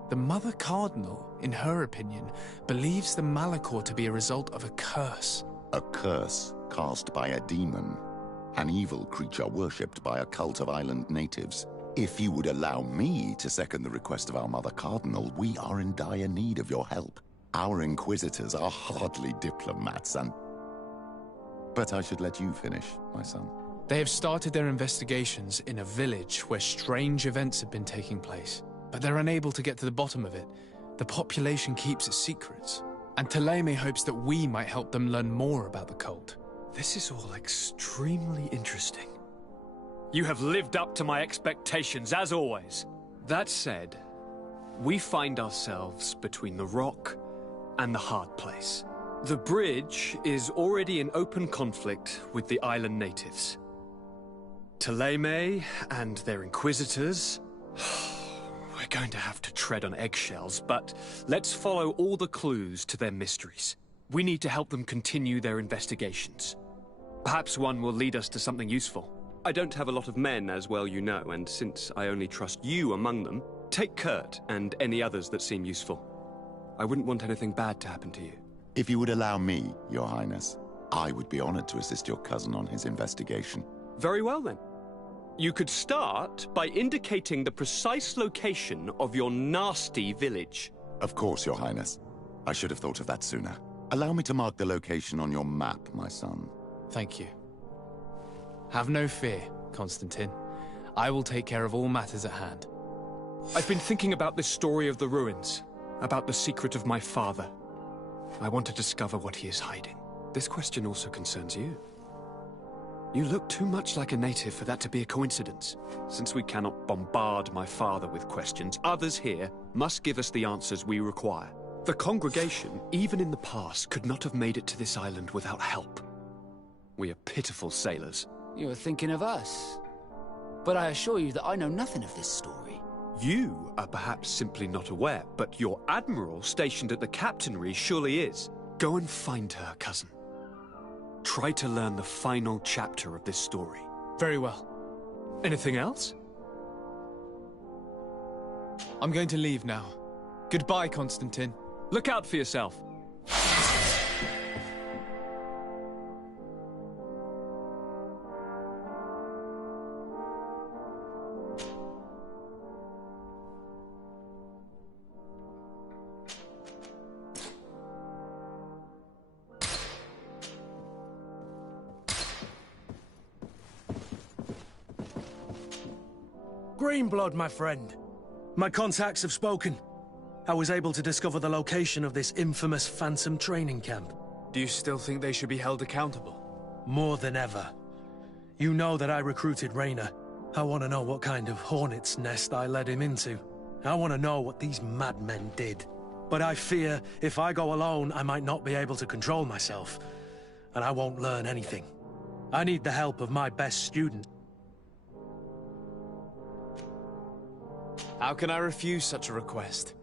The Mother Cardinal, in her opinion, believes the Malachor to be a result of a curse. A curse cast by a demon. An evil creature worshipped by a cult of island natives. If you would allow me to second the request of our Mother Cardinal, we are in dire need of your help. Our inquisitors are hardly diplomats and... But I should let you finish, my son. They have started their investigations in a village where strange events have been taking place, but they're unable to get to the bottom of it. The population keeps its secrets, and Thélème hopes that we might help them learn more about the cult. This is all extremely interesting. You have lived up to my expectations, as always. That said, we find ourselves between the rock and the hard place. The bridge is already in open conflict with the island natives. Thélème and their inquisitors... We're going to have to tread on eggshells, but let's follow all the clues to their mysteries. We need to help them continue their investigations. Perhaps one will lead us to something useful. I don't have a lot of men, as well you know, and since I only trust you among them, take Kurt and any others that seem useful. I wouldn't want anything bad to happen to you. If you would allow me, Your Highness, I would be honored to assist your cousin on his investigation. Very well, then. You could start by indicating the precise location of your nasty village. Of course, Your Highness. I should have thought of that sooner. Allow me to mark the location on your map, my son. Thank you. Have no fear, Constantine. I will take care of all matters at hand. I've been thinking about this story of the ruins, about the secret of my father. I want to discover what he is hiding. This question also concerns you. You look too much like a native for that to be a coincidence. Since we cannot bombard my father with questions, others here must give us the answers we require. The congregation, even in the past, could not have made it to this island without help. We are pitiful sailors. You are thinking of us. But I assure you that I know nothing of this story. You are perhaps simply not aware, but your admiral stationed at the captainry surely is. Go and find her, cousin. Try to learn the final chapter of this story. Very well. Anything else? I'm going to leave now. Goodbye, Constantine. Look out for yourself. Greenblood, my friend. My contacts have spoken. I was able to discover the location of this infamous Phantom training camp. Do you still think they should be held accountable? More than ever. You know that I recruited Raynor. I want to know what kind of hornet's nest I led him into. I want to know what these madmen did. But I fear if I go alone, I might not be able to control myself. And I won't learn anything. I need the help of my best student. How can I refuse such a request?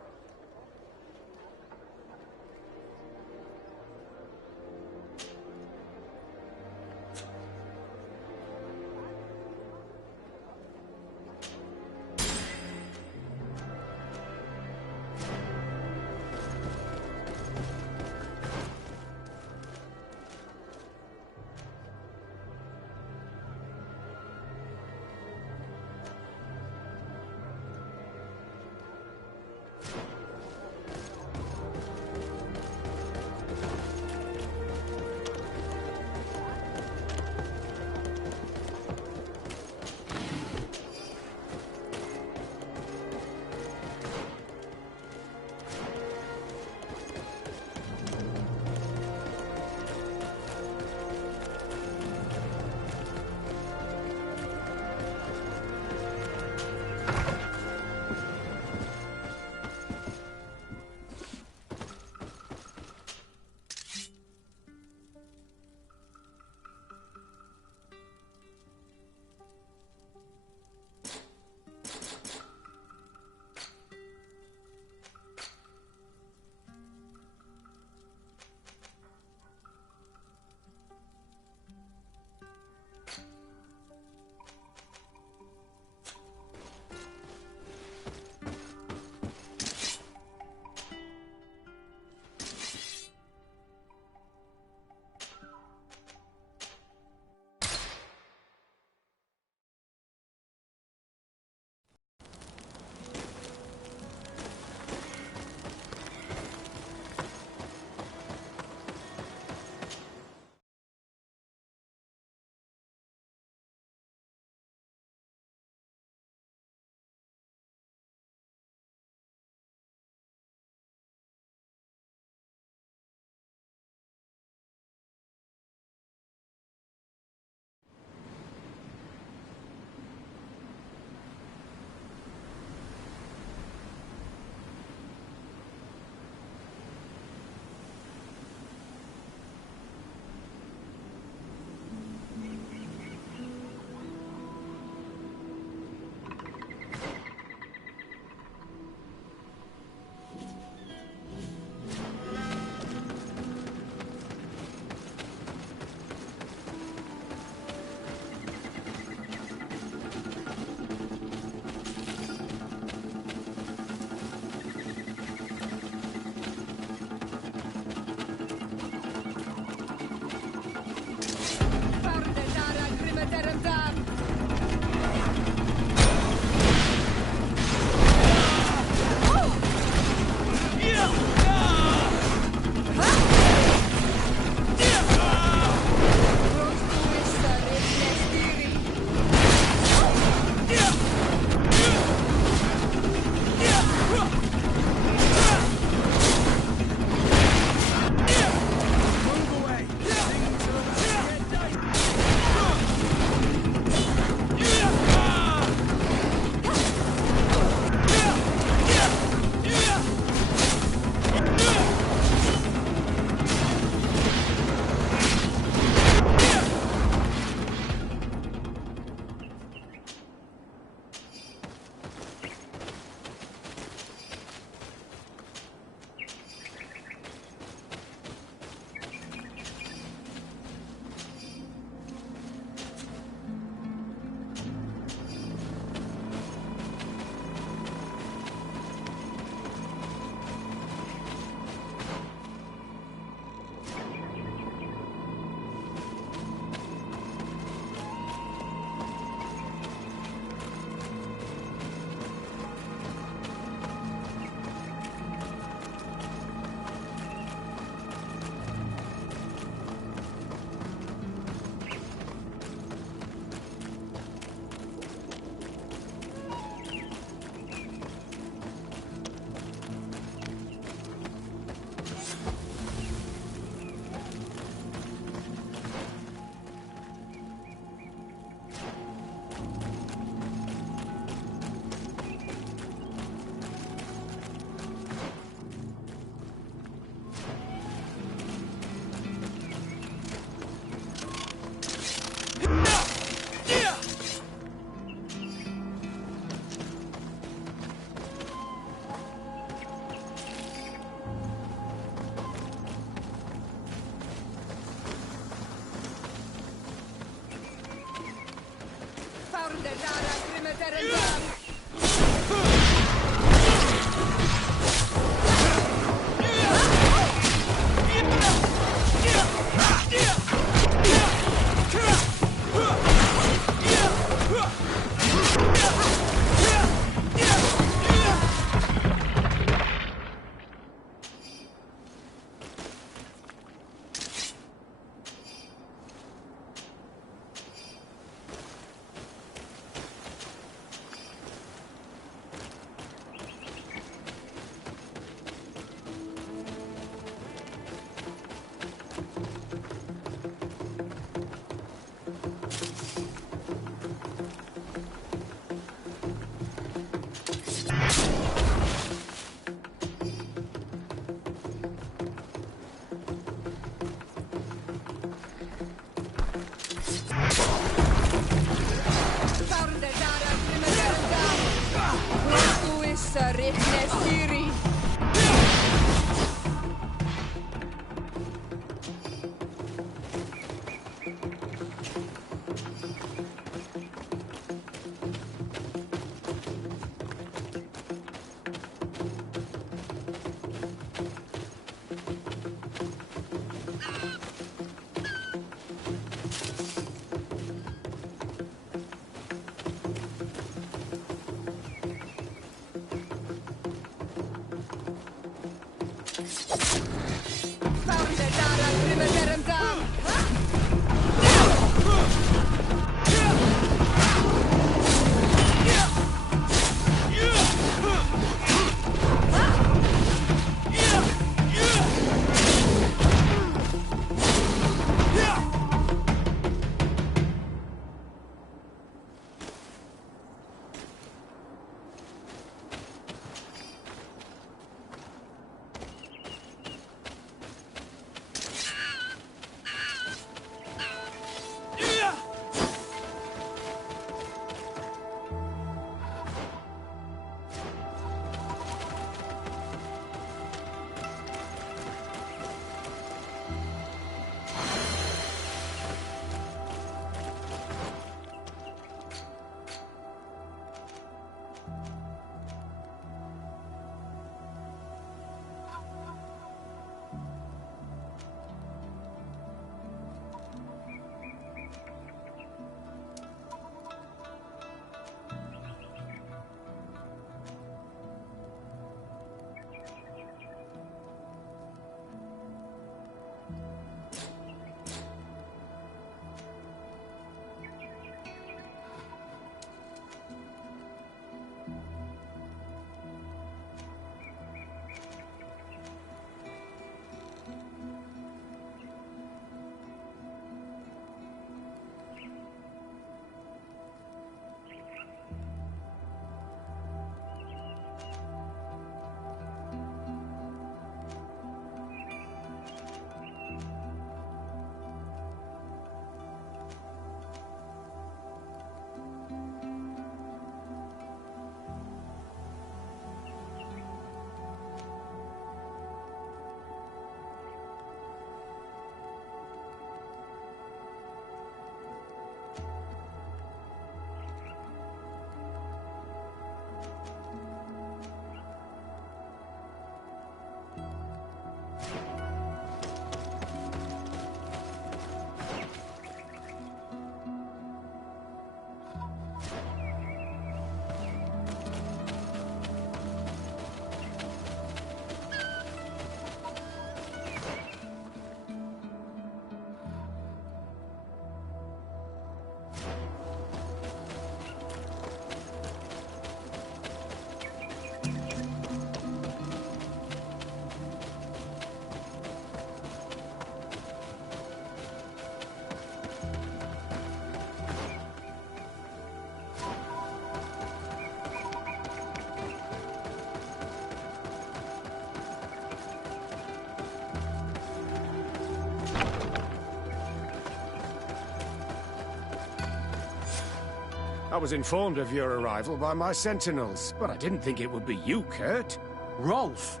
I was informed of your arrival by my sentinels, but I didn't think it would be you, Kurt. Rolf!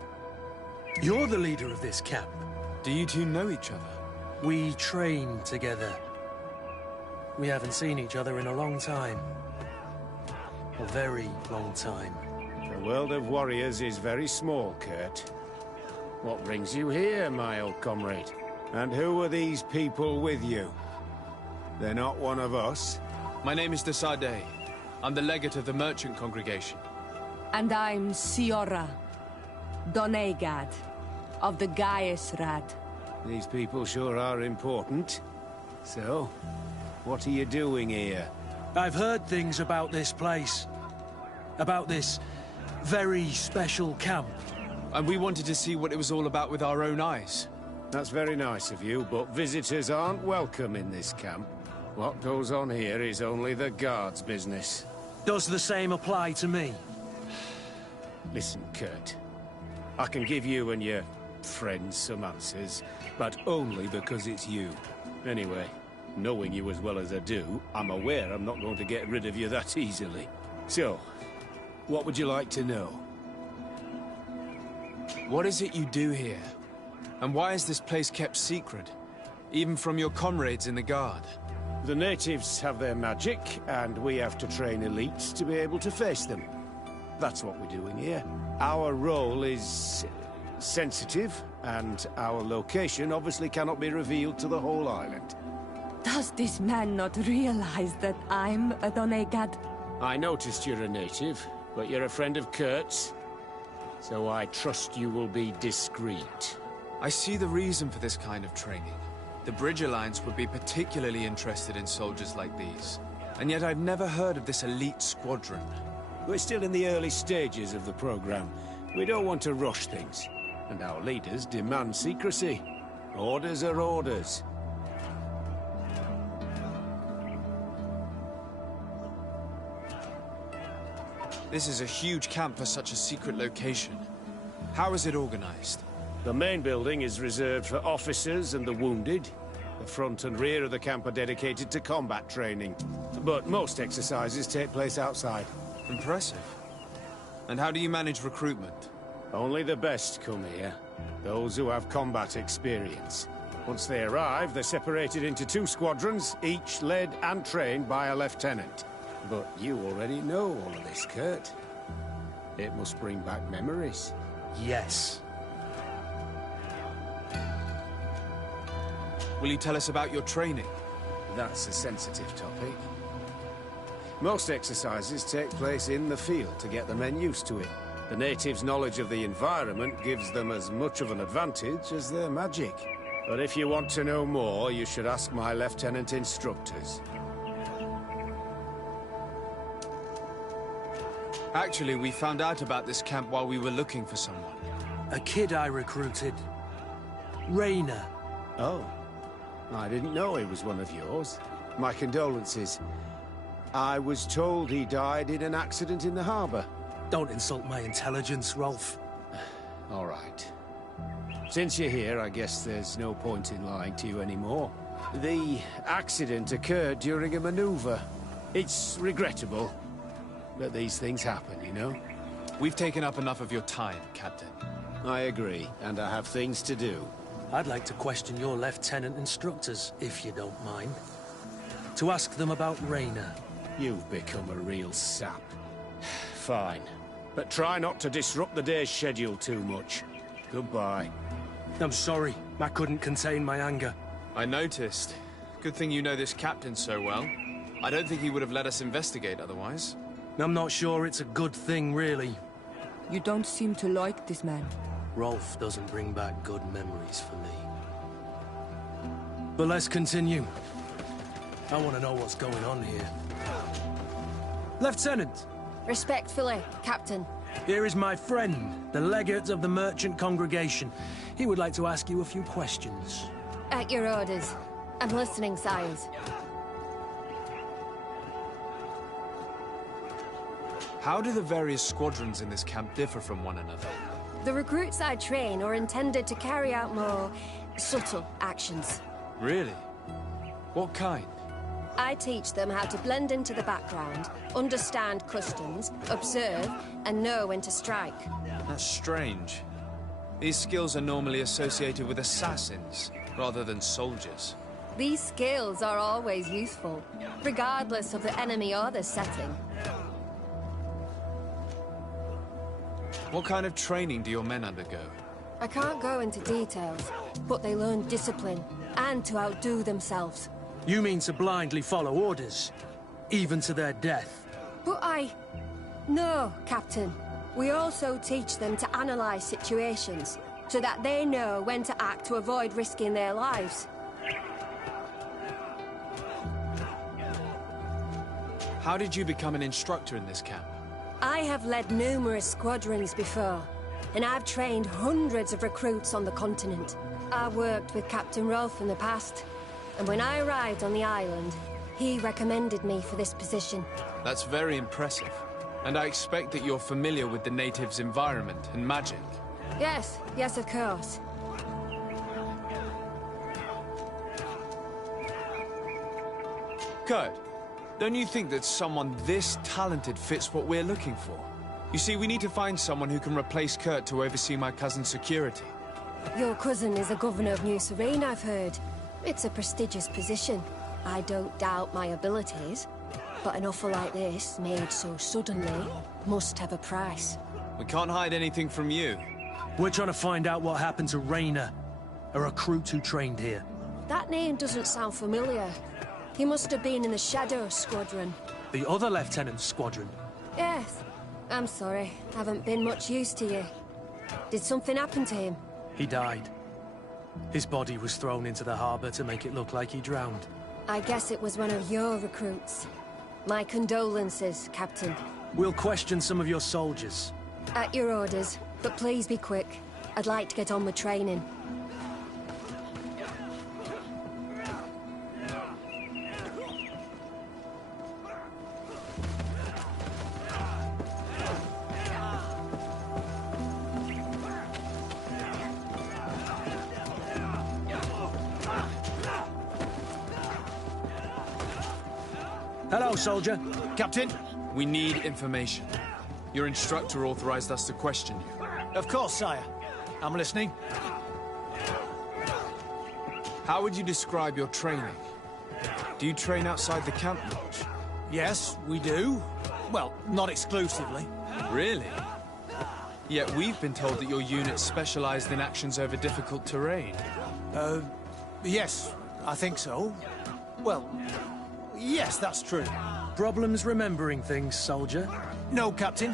You're the leader of this camp. Do you two know each other? We train together. We haven't seen each other in a long time. A very long time. The world of warriors is very small, Kurt. What brings you here, my old comrade? And who are these people with you? They're not one of us? My name is Desade. I'm the legate of the merchant congregation. And I'm Siora, Doneigad, of the Gaesrad. These people sure are important. So, what are you doing here? I've heard things about this place. About this very special camp. And we wanted to see what it was all about with our own eyes. That's very nice of you, but visitors aren't welcome in this camp. What goes on here is only the guards' business. Does the same apply to me? Listen, Kurt. I can give you and your friends some answers, but only because it's you. Anyway, knowing you as well as I do, I'm aware I'm not going to get rid of you that easily. So, what would you like to know? What is it you do here? And why is this place kept secret? Even from your comrades in the Guard? The natives have their magic, and we have to train elites to be able to face them. That's what we're doing here. Our role is sensitive, and our location obviously cannot be revealed to the whole island. Does this man not realize that I'm a Doneigad? I noticed you're a native, but you're a friend of Kurt's, so I trust you will be discreet. I see the reason for this kind of training. The Bridge Alliance would be particularly interested in soldiers like these. And yet I've never heard of this elite squadron. We're still in the early stages of the program. We don't want to rush things. And our leaders demand secrecy. Orders are orders. This is a huge camp for such a secret location. How is it organized? The main building is reserved for officers and the wounded. The front and rear of the camp are dedicated to combat training. But most exercises take place outside. Impressive. And how do you manage recruitment? Only the best come here. Those who have combat experience. Once they arrive, they're separated into 2 squadrons, each led and trained by a lieutenant. But you already know all of this, Kurt. It must bring back memories. Yes. Will you tell us about your training? That's a sensitive topic. Most exercises take place in the field to get the men used to it. The natives' knowledge of the environment gives them as much of an advantage as their magic. But if you want to know more, you should ask my lieutenant instructors. Actually, we found out about this camp while we were looking for someone. A kid I recruited. Rainer. Oh. I didn't know he was one of yours. My condolences. I was told he died in an accident in the harbor. Don't insult my intelligence, Rolf. All right. Since you're here, I guess there's no point in lying to you anymore. The accident occurred during a maneuver. It's regrettable, but these things happen, you know? We've taken up enough of your time, Captain. I agree, and I have things to do. I'd like to question your lieutenant instructors, if you don't mind. To ask them about Rainer. You've become a real sap. Fine. But try not to disrupt the day's schedule too much. Goodbye. I'm sorry. I couldn't contain my anger. I noticed. Good thing you know this captain so well. I don't think he would have let us investigate otherwise. I'm not sure it's a good thing, really. You don't seem to like this man. Rolf doesn't bring back good memories for me. But let's continue. I want to know what's going on here. Lieutenant! Respectfully, Captain. Here is my friend, the legate of the merchant congregation. He would like to ask you a few questions. At your orders. I'm listening, sires. How do the various squadrons in this camp differ from one another? The recruits I train are intended to carry out more subtle actions. Really? What kind? I teach them how to blend into the background, understand customs, observe, and know when to strike. That's strange. These skills are normally associated with assassins, rather than soldiers. These skills are always useful, regardless of the enemy or the setting. What kind of training do your men undergo? I can't go into details, but they learn discipline and to outdo themselves. You mean to blindly follow orders, even to their death? But No, Captain. We also teach them to analyze situations, so that they know when to act to avoid risking their lives. How did you become an instructor in this camp? I have led numerous squadrons before, and I've trained hundreds of recruits on the continent. I worked with Captain Rolfe in the past, and when I arrived on the island, he recommended me for this position. That's very impressive. And I expect that you're familiar with the natives' environment and magic. Yes, of course. Kurt, don't you think that someone this talented fits what we're looking for? You see, we need to find someone who can replace Kurt to oversee my cousin's security. Your cousin is the governor of New Serene, I've heard. It's a prestigious position. I don't doubt my abilities. But an offer like this, made so suddenly, must have a price. We can't hide anything from you. We're trying to find out what happened to Rainer, a recruit who trained here. That name doesn't sound familiar. He must have been in the Shadow Squadron. The other lieutenant's squadron? Yes. I'm sorry, haven't been much use to you. Did something happen to him? He died. His body was thrown into the harbor to make it look like he drowned. I guess it was one of your recruits. My condolences, Captain. We'll question some of your soldiers. At your orders, but please be quick. I'd like to get on with training. Hello, soldier. Captain, we need information. Your instructor authorized us to question you. Of course, sire. I'm listening. How would you describe your training? Do you train outside the camp much? Yes, we do. Well, not exclusively. Really? Yet we've been told that your unit's specialized in actions over difficult terrain. Yes, I think so. Well, yes, that's true. Problems remembering things, soldier? No, Captain.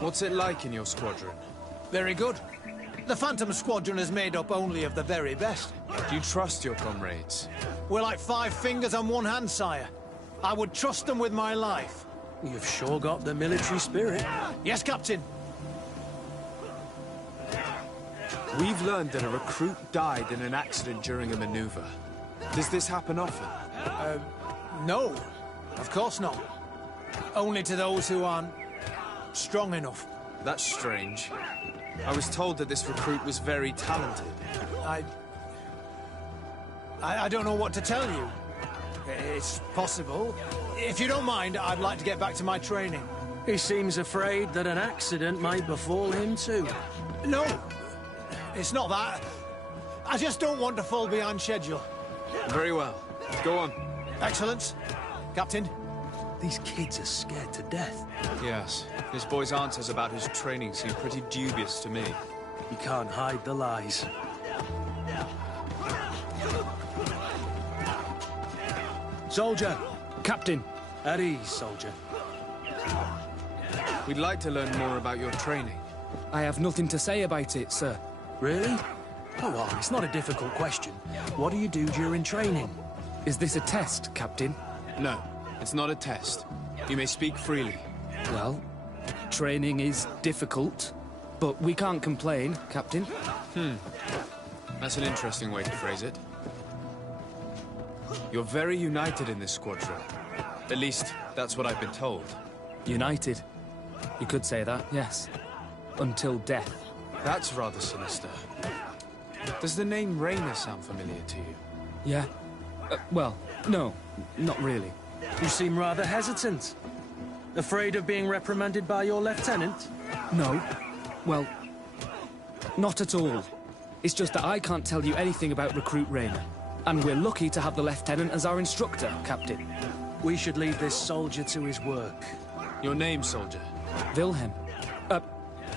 What's it like in your squadron? Very good. The Phantom Squadron is made up only of the very best. Do you trust your comrades? We're like 5 fingers on one hand, sire. I would trust them with my life. You've sure got the military spirit. Yes, Captain. We've learned that a recruit died in an accident during a maneuver. Does this happen often? No. Of course not. Only to those who aren't strong enough. That's strange. I was told that this recruit was very talented. I don't know what to tell you. It's possible. If you don't mind, I'd like to get back to my training. He seems afraid that an accident might befall him too. No, it's not that. I just don't want to fall behind schedule. Very well. Go on. Excellence. Captain. These kids are scared to death. Yes. This boy's answers about his training seem pretty dubious to me. You can't hide the lies. Soldier! Captain! At ease, soldier. We'd like to learn more about your training. I have nothing to say about it, sir. Really? Come on, it's not a difficult question. What do you do during training? Is this a test, Captain? No, it's not a test. You may speak freely. Well, training is difficult, but we can't complain, Captain. That's an interesting way to phrase it. You're very united in this squadron. At least, that's what I've been told. United? You could say that, yes. Until death. That's rather sinister. Does the name Rainer sound familiar to you? Yeah. Well, no, not really. You seem rather hesitant. Afraid of being reprimanded by your lieutenant? No. Well, not at all. It's just that I can't tell you anything about Recruit Rayner. And we're lucky to have the Lieutenant as our instructor, Captain. We should leave this soldier to his work. Your name, soldier? Wilhelm.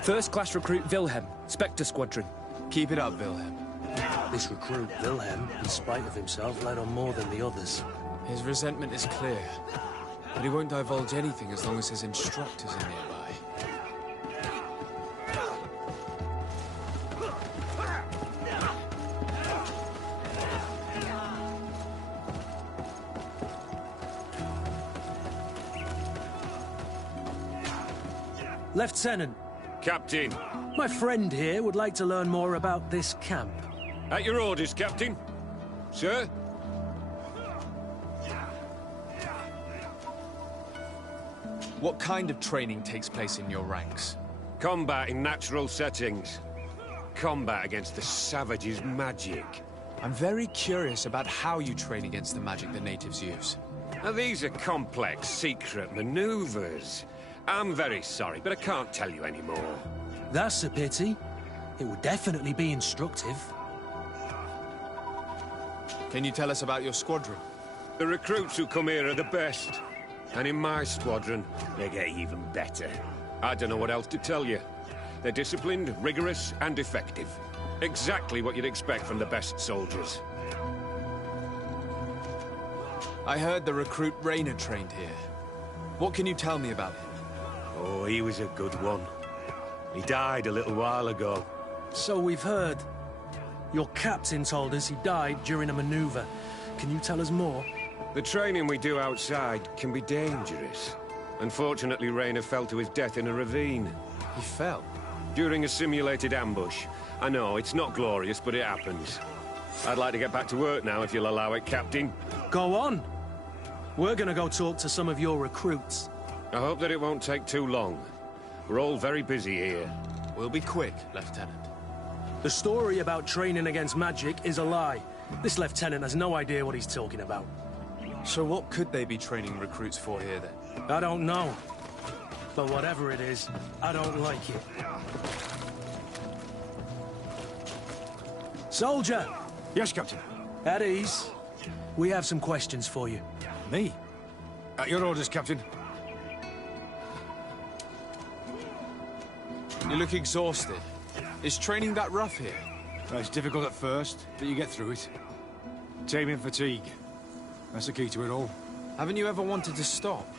First-class recruit Wilhelm, Spectre Squadron. Keep it up, Wilhelm. This recruit, Wilhelm, in spite of himself, led on more than the others. His resentment is clear, but he won't divulge anything as long as his instructors are nearby. Lieutenant. Captain. My friend here would like to learn more about this camp. At your orders, Captain. Sir? What kind of training takes place in your ranks? Combat in natural settings. Combat against the savages' magic. I'm very curious about how you train against the magic the natives use. Now, these are complex, secret maneuvers. I'm very sorry, but I can't tell you anymore. That's a pity. It would definitely be instructive. Can you tell us about your squadron? The recruits who come here are the best. And in my squadron, they get even better. I don't know what else to tell you. They're disciplined, rigorous, and effective. Exactly what you'd expect from the best soldiers. I heard the recruit Rayner trained here. What can you tell me about him? Oh, he was a good one. He died a little while ago. So we've heard. Your captain told us he died during a maneuver. Can you tell us more? The training we do outside can be dangerous. Unfortunately, Rayner fell to his death in a ravine. He fell? During a simulated ambush. I know, it's not glorious, but it happens. I'd like to get back to work now, if you'll allow it, Captain. Go on. We're gonna go talk to some of your recruits. I hope that it won't take too long. We're all very busy here. We'll be quick, Lieutenant. The story about training against magic is a lie. This lieutenant has no idea what he's talking about. So what could they be training recruits for here, then? I don't know. But whatever it is, I don't like it. Soldier! Yes, Captain. At ease. We have some questions for you. Me? At your orders, Captain. You look exhausted. Is training that rough here? Well, it's difficult at first, but you get through it. Taming fatigue. That's the key to it all. Haven't you ever wanted to stop?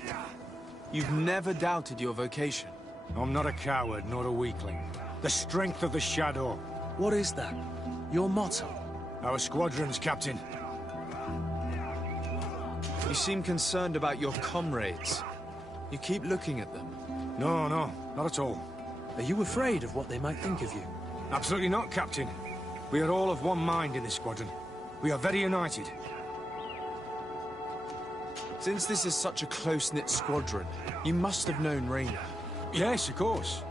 You've never doubted your vocation. I'm not a coward, nor a weakling. The strength of the shadow. What is that? Your motto? Our squadrons, Captain. You seem concerned about your comrades. You keep looking at them. No, not at all. Are you afraid of what they might think of you? Absolutely not, Captain. We are all of one mind in this squadron. We are very united. Since this is such a close-knit squadron, you must have known Rayner. Yes, of course.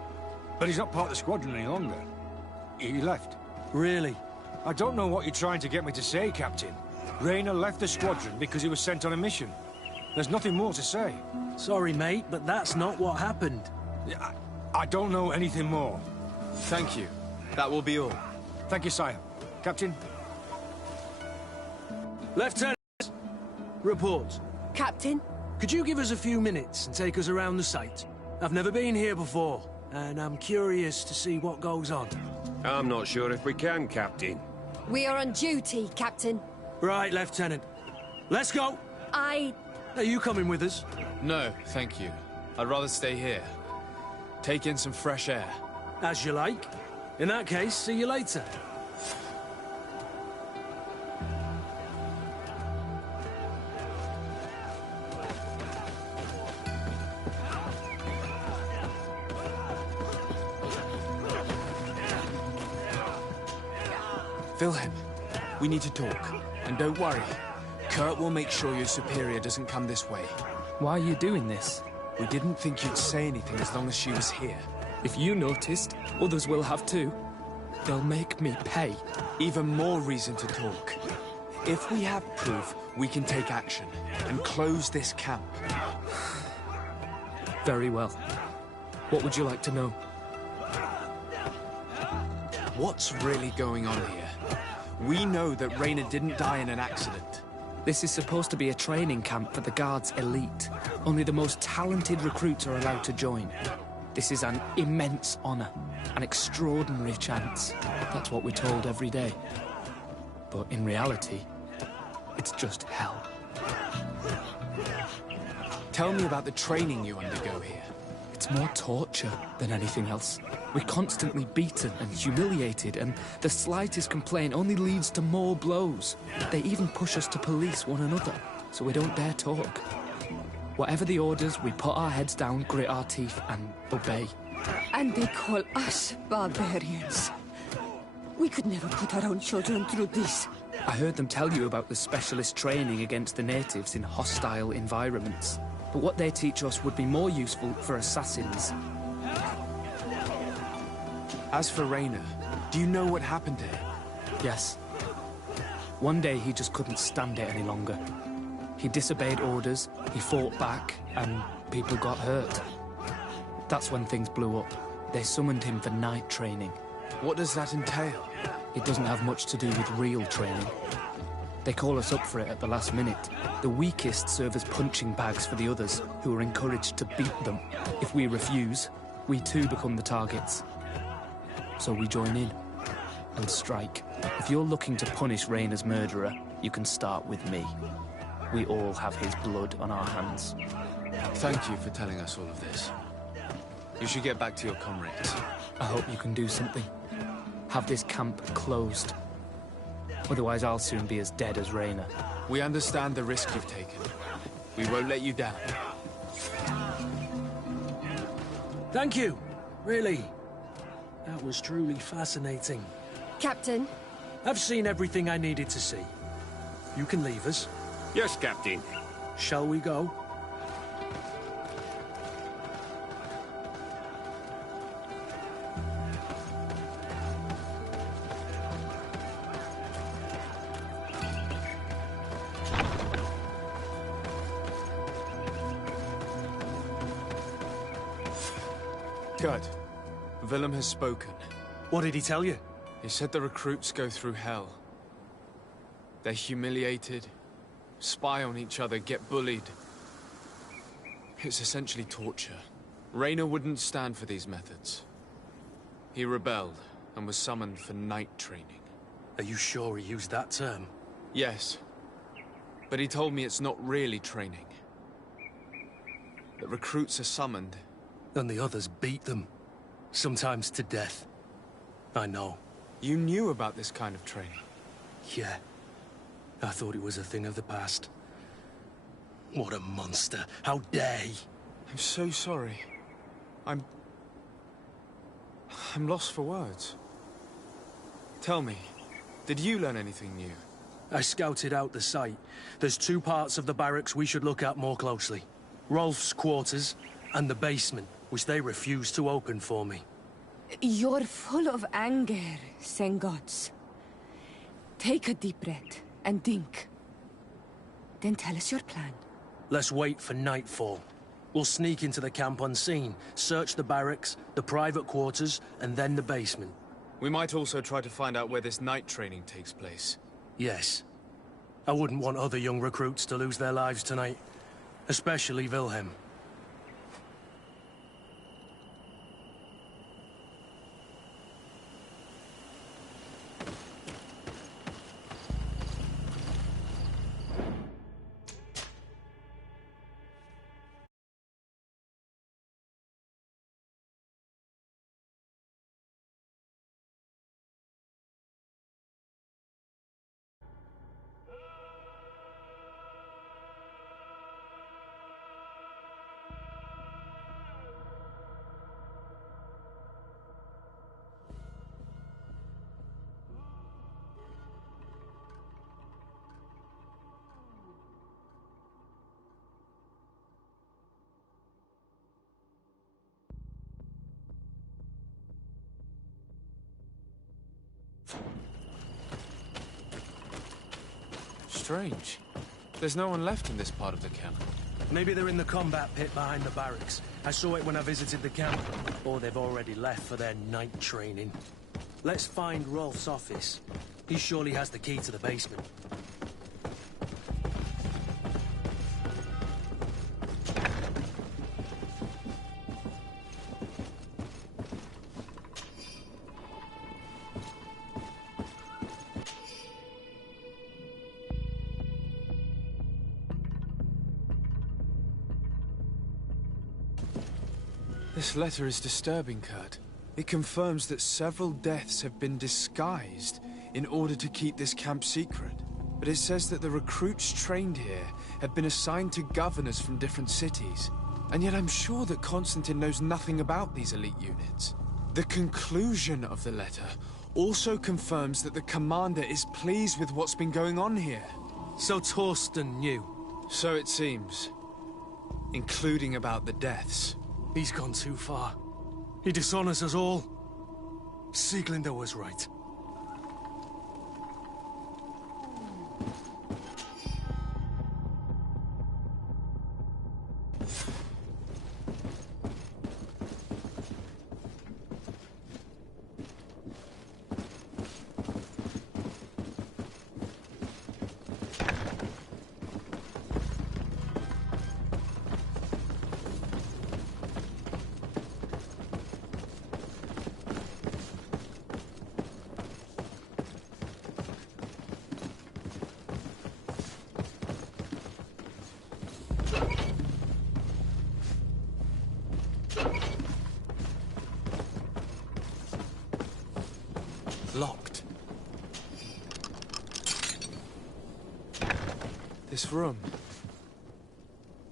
But he's not part of the squadron any longer. He left. Really? I don't know what you're trying to get me to say, Captain. Rayner left the squadron because he was sent on a mission. There's nothing more to say. Sorry, mate, but that's not what happened. I don't know anything more. Thank you. That will be all. Thank you, sire. Captain? Lieutenant! Report. Captain? Could you give us a few minutes and take us around the site? I've never been here before, and I'm curious to see what goes on. I'm not sure if we can, Captain. We are on duty, Captain. Right, Lieutenant. Let's go! Are you coming with us? No, thank you. I'd rather stay here. Take in some fresh air. As you like. In that case, see you later. Wilhelm, we need to talk. And don't worry. Kurt will make sure your superior doesn't come this way. Why are you doing this? We didn't think you'd say anything as long as she was here. If you noticed, others will have too. They'll make me pay. Even more reason to talk. If we have proof, we can take action and close this camp. Very well. What would you like to know? What's really going on here? We know that Raina didn't die in an accident. This is supposed to be a training camp for the Guard's elite. Only the most talented recruits are allowed to join. This is an immense honor, an extraordinary chance. That's what we're told every day. But in reality, it's just hell. Tell me about the training you undergo here. It's more torture than anything else. We're constantly beaten and humiliated, and the slightest complaint only leads to more blows. They even push us to police one another, so we don't dare talk. Whatever the orders, we put our heads down, grit our teeth, and obey. And they call us barbarians. We could never put our own children through this. I heard them tell you about the specialist training against the natives in hostile environments. But what they teach us would be more useful for assassins. As for Raina, do you know what happened to him? Yes. One day he just couldn't stand it any longer. He disobeyed orders, he fought back, and people got hurt. That's when things blew up. They summoned him for night training. What does that entail? It doesn't have much to do with real training. They call us up for it at the last minute. The weakest serve as punching bags for the others, who are encouraged to beat them. If we refuse, we too become the targets. So we join in and strike. If you're looking to punish Raina's murderer, you can start with me. We all have his blood on our hands. Thank you for telling us all of this. You should get back to your comrades. I hope you can do something. Have this camp closed. Otherwise, I'll soon be as dead as Raina. We understand the risk you've taken. We won't let you down. Thank you. Really. That was truly fascinating. Captain? I've seen everything I needed to see. You can leave us. Yes, Captain. Shall we go? Good. Willem has spoken. What did he tell you? He said the recruits go through hell. They're humiliated, spy on each other, get bullied. It's essentially torture. Raina wouldn't stand for these methods. He rebelled and was summoned for night training. Are you sure he used that term? Yes. But he told me it's not really training. The recruits are summoned. And the others beat them. Sometimes to death. I know. You knew about this kind of training? Yeah. I thought it was a thing of the past. What a monster. How dare he? I'm so sorry. I'm lost for words. Tell me, did you learn anything new? I scouted out the site. There's two parts of the barracks we should look at more closely. Rolf's quarters and the basement, which they refused to open for me. You're full of anger, Sengots. Take a deep breath and think. Then tell us your plan. Let's wait for nightfall. We'll sneak into the camp unseen, search the barracks, the private quarters, and then the basement. We might also try to find out where this night training takes place. Yes. I wouldn't want other young recruits to lose their lives tonight. Especially Wilhelm. Strange. There's no one left in this part of the camp. Maybe they're in the combat pit behind the barracks. I saw it when I visited the camp. Or they've already left for their night training. Let's find Rolf's office. He surely has the key to the basement. This letter is disturbing, Kurt. It confirms that several deaths have been disguised in order to keep this camp secret. But it says that the recruits trained here have been assigned to governors from different cities. And yet I'm sure that Constantine knows nothing about these elite units. The conclusion of the letter also confirms that the commander is pleased with what's been going on here. So Torsten knew? So it seems. Including about the deaths. He's gone too far. He dishonors us all. Sieglinder was right. Locked. This room.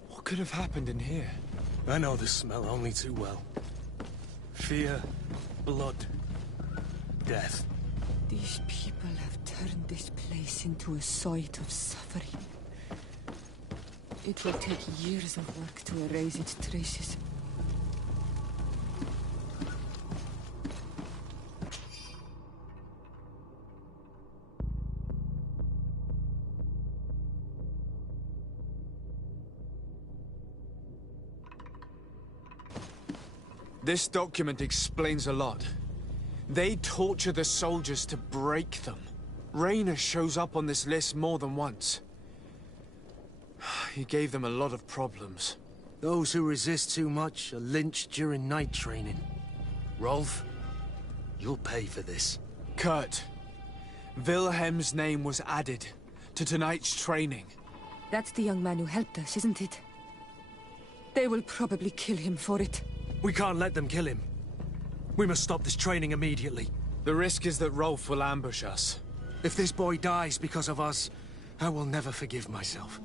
What could have happened in here? I know the smell only too well. Fear, blood, death. These people have turned this place into a site of suffering. It will take years of work to erase its traces. This document explains a lot. They torture the soldiers to break them. Rayner shows up on this list more than once. He gave them a lot of problems. Those who resist too much are lynched during night training. Rolf, you'll pay for this. Kurt, Wilhelm's name was added to tonight's training. That's the young man who helped us, isn't it? They will probably kill him for it. We can't let them kill him. We must stop this training immediately. The risk is that Rolf will ambush us. If this boy dies because of us, I will never forgive myself.